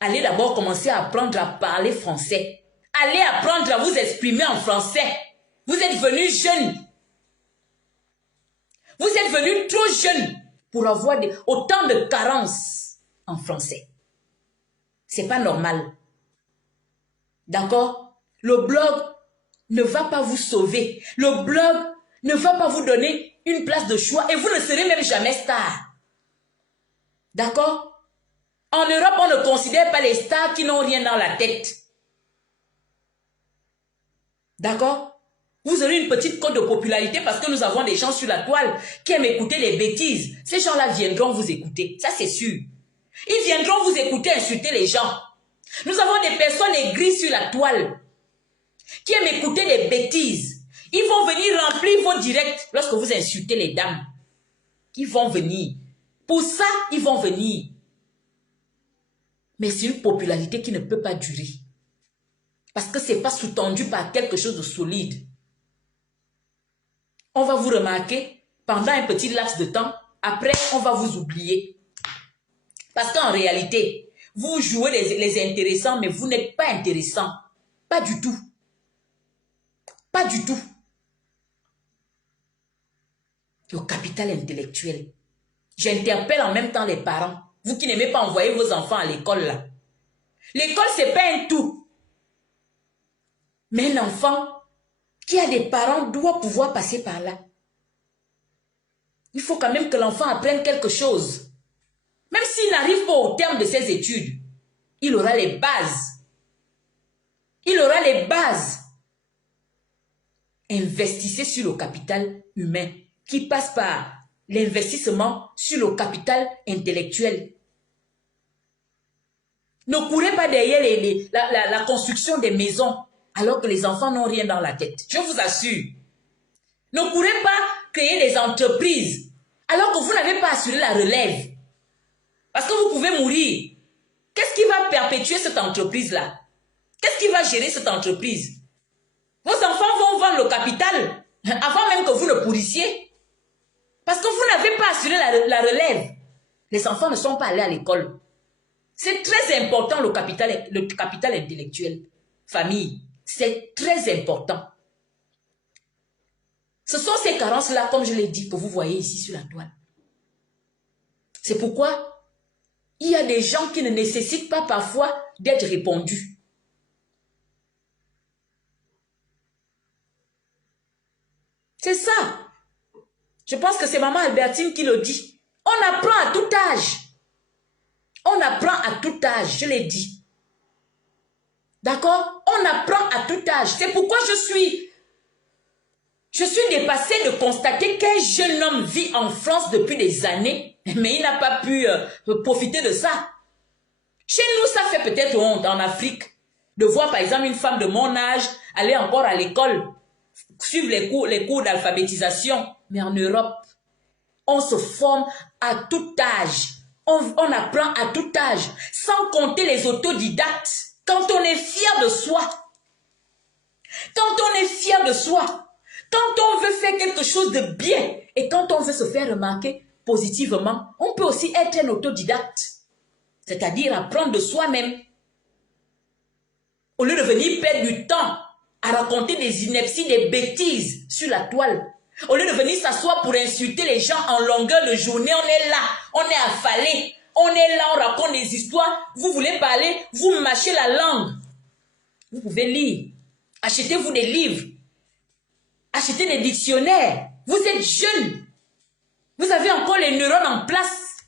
Allez d'abord commencer à apprendre à parler français. Allez apprendre à vous exprimer en français. Vous êtes venus jeunes. Vous êtes venus trop jeunes pour avoir autant de carences en français. C'est pas normal. D'accord? Le blog ne va pas vous sauver. Le blog ne va pas vous donner une place de choix et vous ne serez même jamais star. D'accord? En Europe, on ne considère pas les stars qui n'ont rien dans la tête. D'accord? Vous aurez une petite cote de popularité parce que nous avons des gens sur la toile qui aiment écouter les bêtises. Ces gens-là viendront vous écouter. Ça, c'est sûr. Ils viendront vous écouter insulter les gens. Nous avons des personnes aigries sur la toile qui aiment écouter les bêtises. Ils vont venir remplir vos directs lorsque vous insultez les dames. Ils vont venir. Pour ça, ils vont venir. Mais c'est une popularité qui ne peut pas durer. Parce que ce n'est pas sous-tendu par quelque chose de solide. On va vous remarquer pendant un petit laps de temps. Après, on va vous oublier. Parce qu'en réalité, vous jouez les intéressants, mais vous n'êtes pas intéressant. Pas du tout. Pas du tout. Le capital intellectuel. J'interpelle en même temps les parents. Vous qui n'aimez pas envoyer vos enfants à l'école là. L'école, ce n'est pas un tout. Mais un enfant qui a des parents doit pouvoir passer par là. Il faut quand même que l'enfant apprenne quelque chose. Même s'il n'arrive pas au terme de ses études, il aura les bases. Il aura les bases. Investissez sur le capital humain qui passe par l'investissement sur le capital intellectuel. Ne courez pas derrière la construction des maisons alors que les enfants n'ont rien dans la tête. Je vous assure. Ne courez pas créer des entreprises alors que vous n'avez pas assuré la relève. Parce que vous pouvez mourir. Qu'est-ce qui va perpétuer cette entreprise-là? Qu'est-ce qui va gérer cette entreprise? Vos enfants vont vendre le capital avant même que vous ne pourrissiez. Parce que vous n'avez pas assuré la relève. Les enfants ne sont pas allés à l'école. C'est très important le capital intellectuel. Famille, c'est très important. Ce sont ces carences-là, comme je l'ai dit, que vous voyez ici sur la toile. C'est pourquoi il y a des gens qui ne nécessitent pas parfois d'être répondus. C'est ça. Je pense que c'est maman Albertine qui le dit. On apprend à tout âge. On apprend à tout âge, je l'ai dit. D'accord? On apprend à tout âge. C'est pourquoi je suis dépassée de constater qu'un jeune homme vit en France depuis des années, mais il n'a pas pu profiter de ça. Chez nous, ça fait peut-être honte en Afrique de voir par exemple une femme de mon âge aller encore à l'école, suivre les cours d'alphabétisation. Mais en Europe, on se forme à tout âge. On apprend à tout âge, sans compter les autodidactes. Quand on est fier de soi, quand on est fier de soi, quand on veut faire quelque chose de bien et quand on veut se faire remarquer positivement, on peut aussi être un autodidacte, c'est-à-dire apprendre de soi-même. Au lieu de venir perdre du temps à raconter des inepties, des bêtises sur la toile, au lieu de venir s'asseoir pour insulter les gens en longueur de journée, on est là, on est affalé, on est là, on raconte des histoires, vous voulez parler, vous mâchez la langue. Vous pouvez lire, achetez-vous des livres, achetez des dictionnaires, vous êtes jeune, vous avez encore les neurones en place.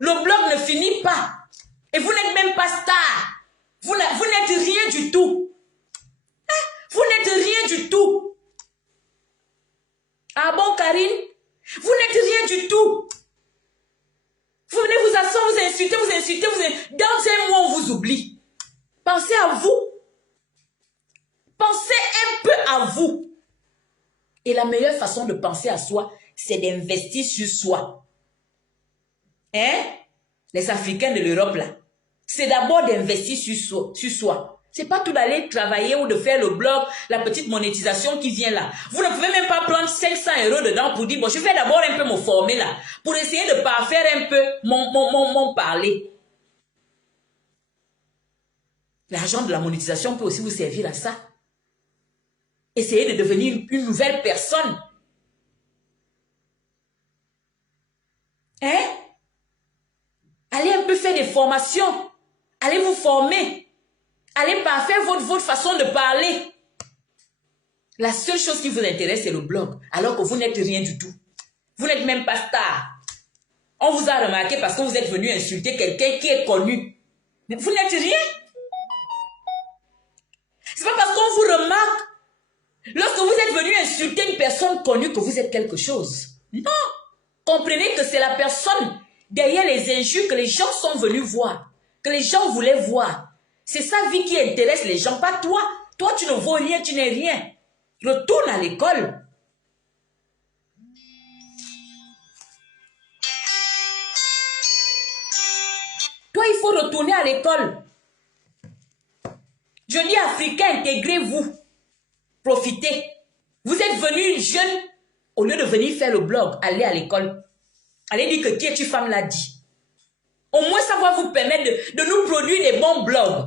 Le blog ne finit pas et vous n'êtes même pas star, vous n'êtes rien du tout. Vous n'êtes rien du tout. Ah bon, Karine? Vous n'êtes rien du tout. Vous venez vous asseoir, vous insultez, Dans un mois, on vous oublie. Pensez à vous. Pensez un peu à vous. Et la meilleure façon de penser à soi, c'est d'investir sur soi. Hein? Les Africains de l'Europe, là. C'est d'abord d'investir sur soi. C'est pas tout d'aller travailler ou de faire le blog, la petite monétisation qui vient là. Vous ne pouvez même pas prendre 500 € dedans pour dire, bon, je vais d'abord un peu me former là, pour essayer de parfaire un peu mon parler. L'argent de la monétisation peut aussi vous servir à ça. Essayez de devenir une nouvelle personne. Hein? Allez un peu faire des formations. Allez vous former. Allez parfaire votre façon de parler. La seule chose qui vous intéresse, c'est le blog. Alors que vous n'êtes rien du tout. Vous n'êtes même pas star. On vous a remarqué parce que vous êtes venu insulter quelqu'un qui est connu. Mais vous n'êtes rien. C'est pas parce qu'on vous remarque lorsque vous êtes venu insulter une personne connue que vous êtes quelque chose. Non. Comprenez que c'est la personne derrière les injures que les gens sont venus voir. Que les gens voulaient voir. C'est sa vie qui intéresse les gens, pas toi. Toi, tu ne vaux rien, tu n'es rien. Retourne à l'école. Toi, il faut retourner à l'école. Je dis Africains, intégrez-vous. Profitez. Vous êtes venus jeunes, au lieu de venir faire le blog, allez à l'école. Allez dire que qui est-tu femme l'a dit. Au moins, ça va vous permettre de nous produire des bons blogs.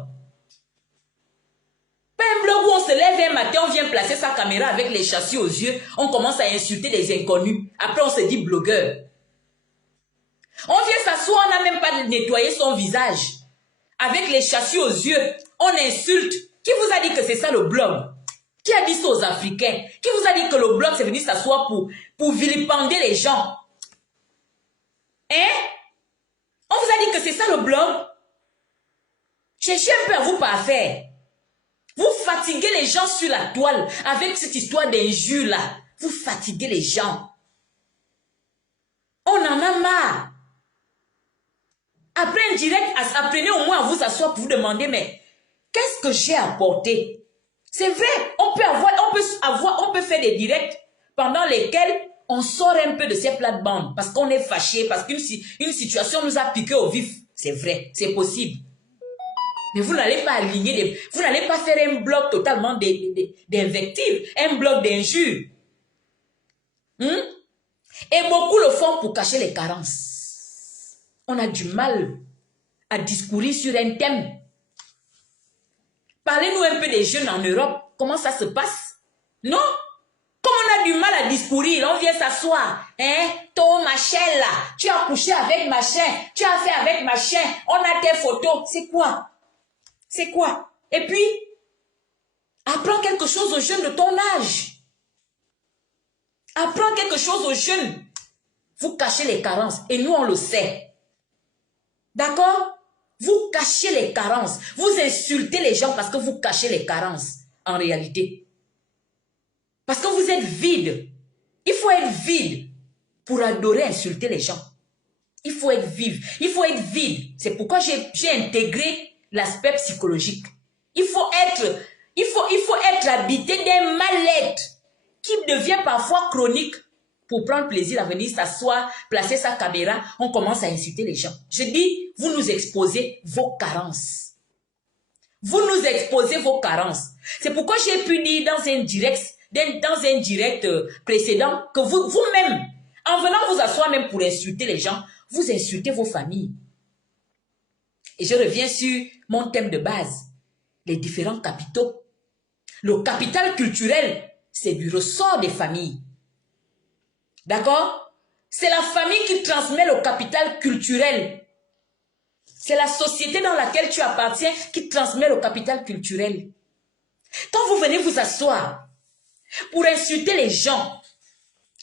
Pas un blog où on se lève un matin, on vient placer sa caméra avec les châssis aux yeux, on commence à insulter des inconnus. Après, on se dit blogueur. On vient s'asseoir, on n'a même pas nettoyé son visage. Avec les châssis aux yeux, on insulte. Qui vous a dit que c'est ça le blog? Qui a dit ça aux Africains? Qui vous a dit que le blog, c'est venir s'asseoir pour vilipender les gens? Hein? On vous a dit que c'est ça le blog? Cherchez un peu à vous parfaire. Vous fatiguez les gens sur la toile avec cette histoire d'injure là. Vous fatiguez les gens. On en a marre. Après un direct, apprenez au moins à vous asseoir pour vous demander, mais qu'est-ce que j'ai apporté? C'est vrai, on peut faire des directs pendant lesquels on sort un peu de ces plates-bandes parce qu'on est fâché, parce qu'une situation nous a piqué au vif. C'est vrai, c'est possible. Mais vous n'allez pas aligner, vous n'allez pas faire un bloc totalement d'invectives, un bloc d'injures. Et beaucoup le font pour cacher les carences. On a du mal à discourir sur un thème. Parlez-nous un peu des jeunes en Europe. Comment ça se passe? Non? Comme on a du mal à discourir, on vient s'asseoir. Hein? Ton machin là, tu as couché avec machin, tu as fait avec machin, on a tes photos. C'est quoi? C'est quoi? Et puis, apprends quelque chose aux jeunes de ton âge. Apprends quelque chose aux jeunes. Vous cachez les carences et nous on le sait. D'accord? Vous cachez les carences. Vous insultez les gens parce que vous cachez les carences en réalité. Parce que vous êtes vide. Il faut être vide pour adorer insulter les gens. Il faut être vide. Il faut être vide. C'est pourquoi j'ai intégré l'aspect psychologique. Il faut être habité d'un mal-être qui devient parfois chronique pour prendre plaisir à venir s'asseoir, placer sa caméra, on commence à insulter les gens. Je dis, vous nous exposez vos carences. Vous nous exposez vos carences. C'est pourquoi j'ai pu dire dans un direct précédent que vous-même, en venant vous asseoir même pour insulter les gens, vous insultez vos familles. Et je reviens sur mon thème de base, les différents capitaux. Le capital culturel, c'est du ressort des familles. D'accord? C'est la famille qui transmet le capital culturel. C'est la société dans laquelle tu appartiens qui transmet le capital culturel. Quand vous venez vous asseoir pour insulter les gens,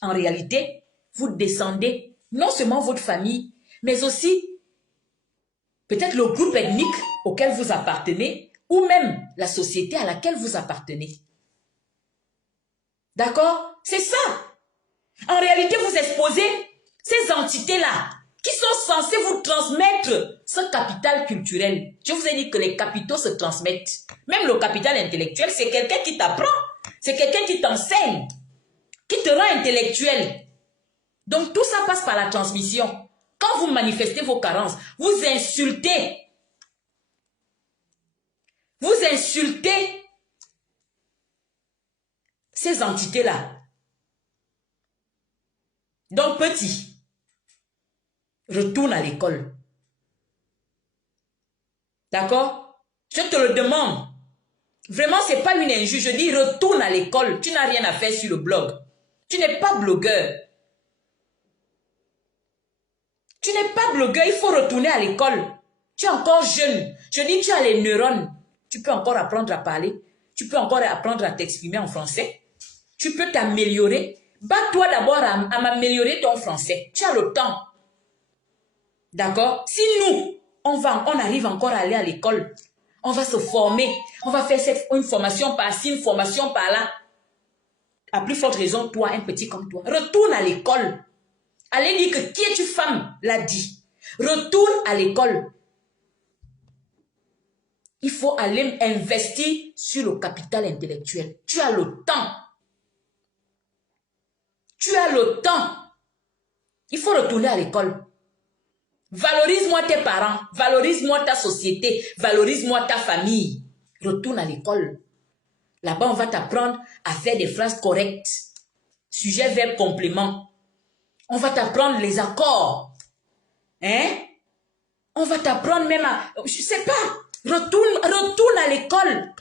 en réalité, vous descendez non seulement votre famille, mais aussi peut-être le groupe ethnique auquel vous appartenez ou même la société à laquelle vous appartenez. D'accord? C'est ça. En réalité, vous exposez ces entités-là qui sont censées vous transmettre ce capital culturel. Je vous ai dit que les capitaux se transmettent. Même le capital intellectuel, c'est quelqu'un qui t'apprend. C'est quelqu'un qui t'enseigne, qui te rend intellectuel. Donc, tout ça passe par la transmission. Quand vous manifestez vos carences, vous insultez. Vous insultez ces entités-là. Donc, petit, retourne à l'école. D'accord? Je te le demande. Vraiment, ce n'est pas une injure. Je dis, retourne à l'école. Tu n'as rien à faire sur le blog. Tu n'es pas blogueur. Tu n'es pas blogueur, il faut retourner à l'école. Tu es encore jeune. Je dis, tu as les neurones. Tu peux encore apprendre à parler. Tu peux encore apprendre à t'exprimer en français. Tu peux t'améliorer. Bats-toi d'abord à m'améliorer ton français. Tu as le temps. D'accord? Si nous, on arrive encore à aller à l'école, on va se former, on va faire une formation par-ci, une formation par-là. À plus forte raison, toi, un petit comme toi, retourne à l'école. Allez dire que qui es-tu femme, l'a dit. Retourne à l'école. Il faut aller investir sur le capital intellectuel. Tu as le temps. Tu as le temps. Il faut retourner à l'école. Valorise-moi tes parents. Valorise-moi ta société. Valorise-moi ta famille. Retourne à l'école. Là-bas, on va t'apprendre à faire des phrases correctes. Sujet, verbe, complément. On va t'apprendre les accords. Hein? On va t'apprendre même à... Je sais pas. Retourne à l'école.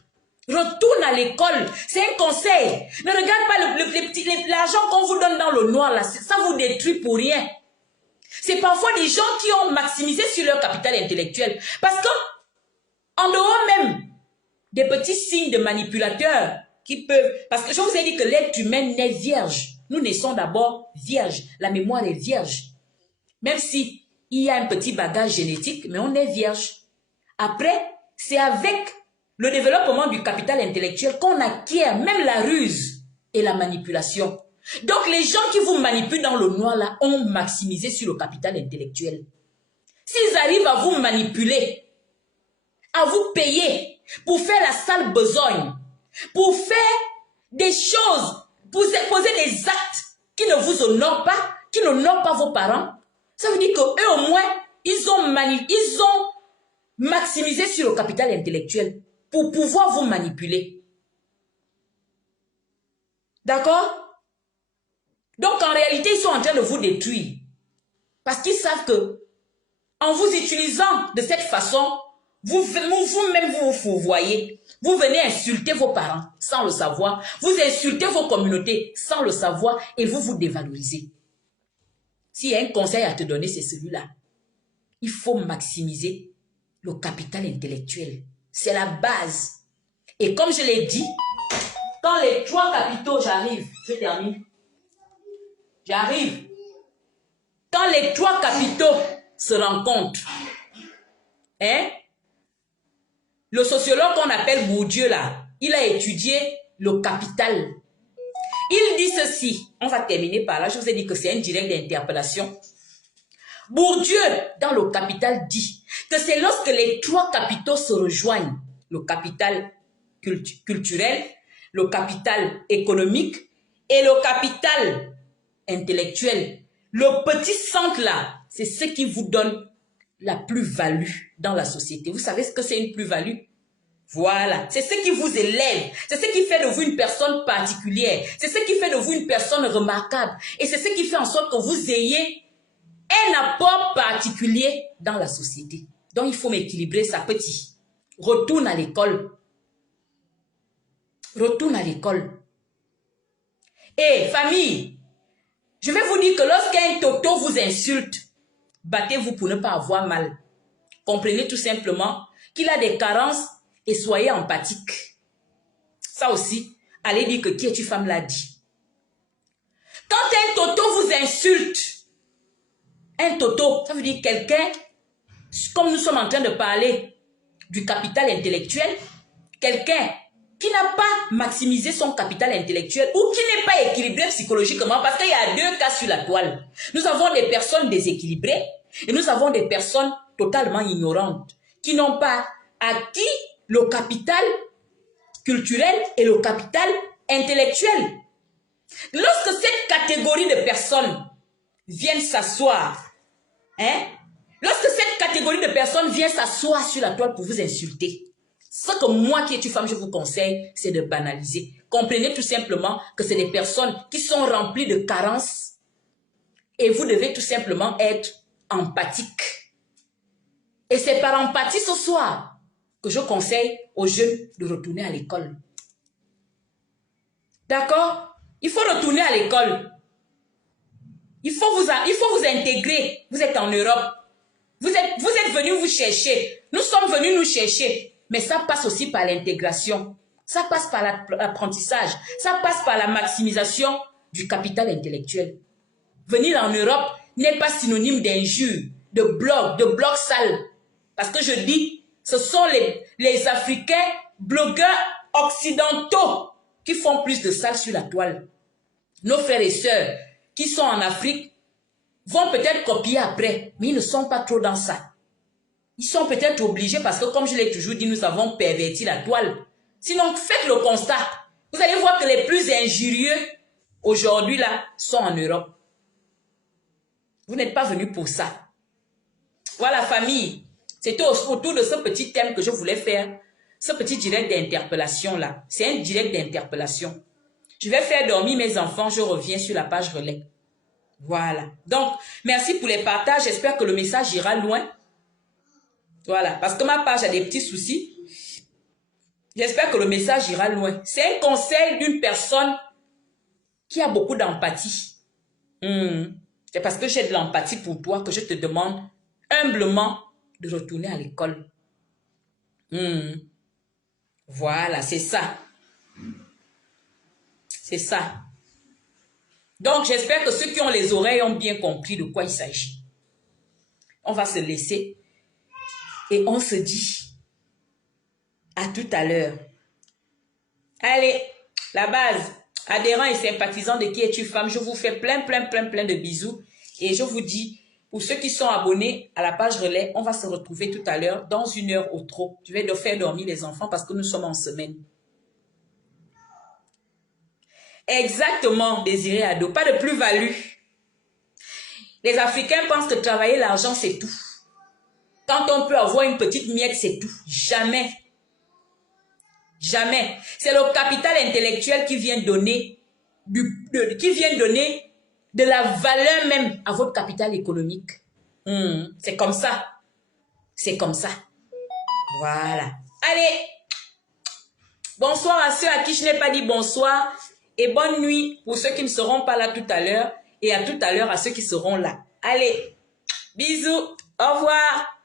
Retourne à l'école. C'est un conseil. Ne regarde pas l'argent qu'on vous donne dans le noir là. Ça vous détruit pour rien. C'est parfois des gens qui ont maximisé sur leur capital intellectuel. Parce que, en dehors même des petits signes de manipulateurs qui peuvent... Parce que je vous ai dit que l'être humain naît vierge. Nous naissons d'abord vierge. La mémoire est vierge. Même si il y a un petit bagage génétique, mais on est vierge. Après, c'est avec le développement du capital intellectuel qu'on acquiert même la ruse et la manipulation. Donc, les gens qui vous manipulent dans le noir, là, ont maximisé sur le capital intellectuel. S'ils arrivent à vous manipuler, à vous payer pour faire la sale besogne, pour faire des choses, pour poser des actes qui ne vous honorent pas, qui n'honorent pas vos parents, ça veut dire qu'eux, au moins, ils ont maximisé sur le capital intellectuel pour pouvoir vous manipuler. D'accord? Donc, en réalité, ils sont en train de vous détruire. Parce qu'ils savent que, en vous utilisant de cette façon, vous-même vous fourvoyez. Vous venez insulter vos parents sans le savoir. Vous insultez vos communautés sans le savoir et vous vous dévalorisez. S'il y a un conseil à te donner, c'est celui-là. Il faut maximiser le capital intellectuel. C'est la base. Et comme je l'ai dit, quand les 3 capitaux, j'arrive, je termine. J'arrive. Quand les 3 capitaux se rencontrent, hein, le sociologue qu'on appelle Bourdieu, là, il a étudié le capital. Il dit ceci, on va terminer par là, je vous ai dit que c'est un direct d'interpellation. Bourdieu, dans le capital, dit que c'est lorsque les 3 capitaux se rejoignent, le capital culturel, le capital économique et le capital intellectuel. Le petit centre là, c'est ce qui vous donne la plus-value dans la société. Vous savez ce que c'est une plus-value? Voilà, c'est ce qui vous élève, c'est ce qui fait de vous une personne particulière, c'est ce qui fait de vous une personne remarquable et c'est ce qui fait en sorte que vous ayez un apport particulier dans la société. Donc il faut m'équilibrer ça, petit. Retourne à l'école. Retourne à l'école. Et famille, je vais vous dire que lorsqu'un toto vous insulte, battez-vous pour ne pas avoir mal. Comprenez tout simplement qu'il a des carences et soyez empathique. Ça aussi, allez dire que qui es-tu femme l'a dit. Quand un toto vous insulte, un toto, ça veut dire quelqu'un, comme nous sommes en train de parler du capital intellectuel, quelqu'un qui n'a pas maximisé son capital intellectuel ou qui n'est pas équilibré psychologiquement, parce qu'il y a deux cas sur la toile. Nous avons des personnes déséquilibrées et nous avons des personnes totalement ignorantes qui n'ont pas acquis le capital culturel et le capital intellectuel. Lorsque cette catégorie de personnes viennent s'asseoir, lorsque cette catégorie de personnes vient s'asseoir sur la toile pour vous insulter, ce que moi qui suis femme, je vous conseille, c'est de banaliser. Comprenez tout simplement que c'est des personnes qui sont remplies de carences et vous devez tout simplement être empathique. Et c'est par empathie ce soir que je conseille aux jeunes de retourner à l'école. D'accord? Il faut retourner à l'école. Il faut vous intégrer. Vous êtes en Europe. Vous êtes venus vous chercher. Nous sommes venus nous chercher. Mais ça passe aussi par l'intégration. Ça passe par l'apprentissage. Ça passe par la maximisation du capital intellectuel. Venir en Europe n'est pas synonyme d'injure, de blocs sales. Parce que je dis, ce sont les Africains blogueurs occidentaux qui font plus de sales sur la toile. Nos frères et sœurs qui sont en Afrique vont peut-être copier après, mais ils ne sont pas trop dans ça. Ils sont peut-être obligés parce que, comme je l'ai toujours dit, nous avons perverti la toile. Sinon, faites le constat. Vous allez voir que les plus injurieux aujourd'hui là sont en Europe. Vous n'êtes pas venus pour ça. Voilà, famille. C'était autour de ce petit thème que je voulais faire. Ce petit direct d'interpellation là. C'est un direct d'interpellation. Je vais faire dormir mes enfants. Je reviens sur la page relais. Voilà. Donc, merci pour les partages. J'espère que le message ira loin. Voilà. Parce que ma page a des petits soucis. J'espère que le message ira loin. C'est un conseil d'une personne qui a beaucoup d'empathie. C'est parce que j'ai de l'empathie pour toi que je te demande humblement de retourner à l'école. Voilà, c'est ça. C'est ça. Donc, j'espère que ceux qui ont les oreilles ont bien compris de quoi il s'agit. On va se laisser et on se dit à tout à l'heure. Allez, la base, adhérents et sympathisants de Qui es-tu femme, je vous fais plein de bisous et je vous dis, pour ceux qui sont abonnés à la page relais, on va se retrouver tout à l'heure dans 1 heure au trop. Je vais faire dormir les enfants parce que nous sommes en semaine. Exactement, Désiré Ado, pas de plus-value. Les Africains pensent que travailler l'argent, c'est tout. Quand on peut avoir une petite miette, c'est tout. Jamais. Jamais. C'est le capital intellectuel qui vient donner de la valeur même à votre capital économique. C'est comme ça. C'est comme ça. Voilà. Allez. Bonsoir à ceux à qui je n'ai pas dit bonsoir. Et bonne nuit pour ceux qui ne seront pas là tout à l'heure. Et à tout à l'heure à ceux qui seront là. Allez. Bisous. Au revoir.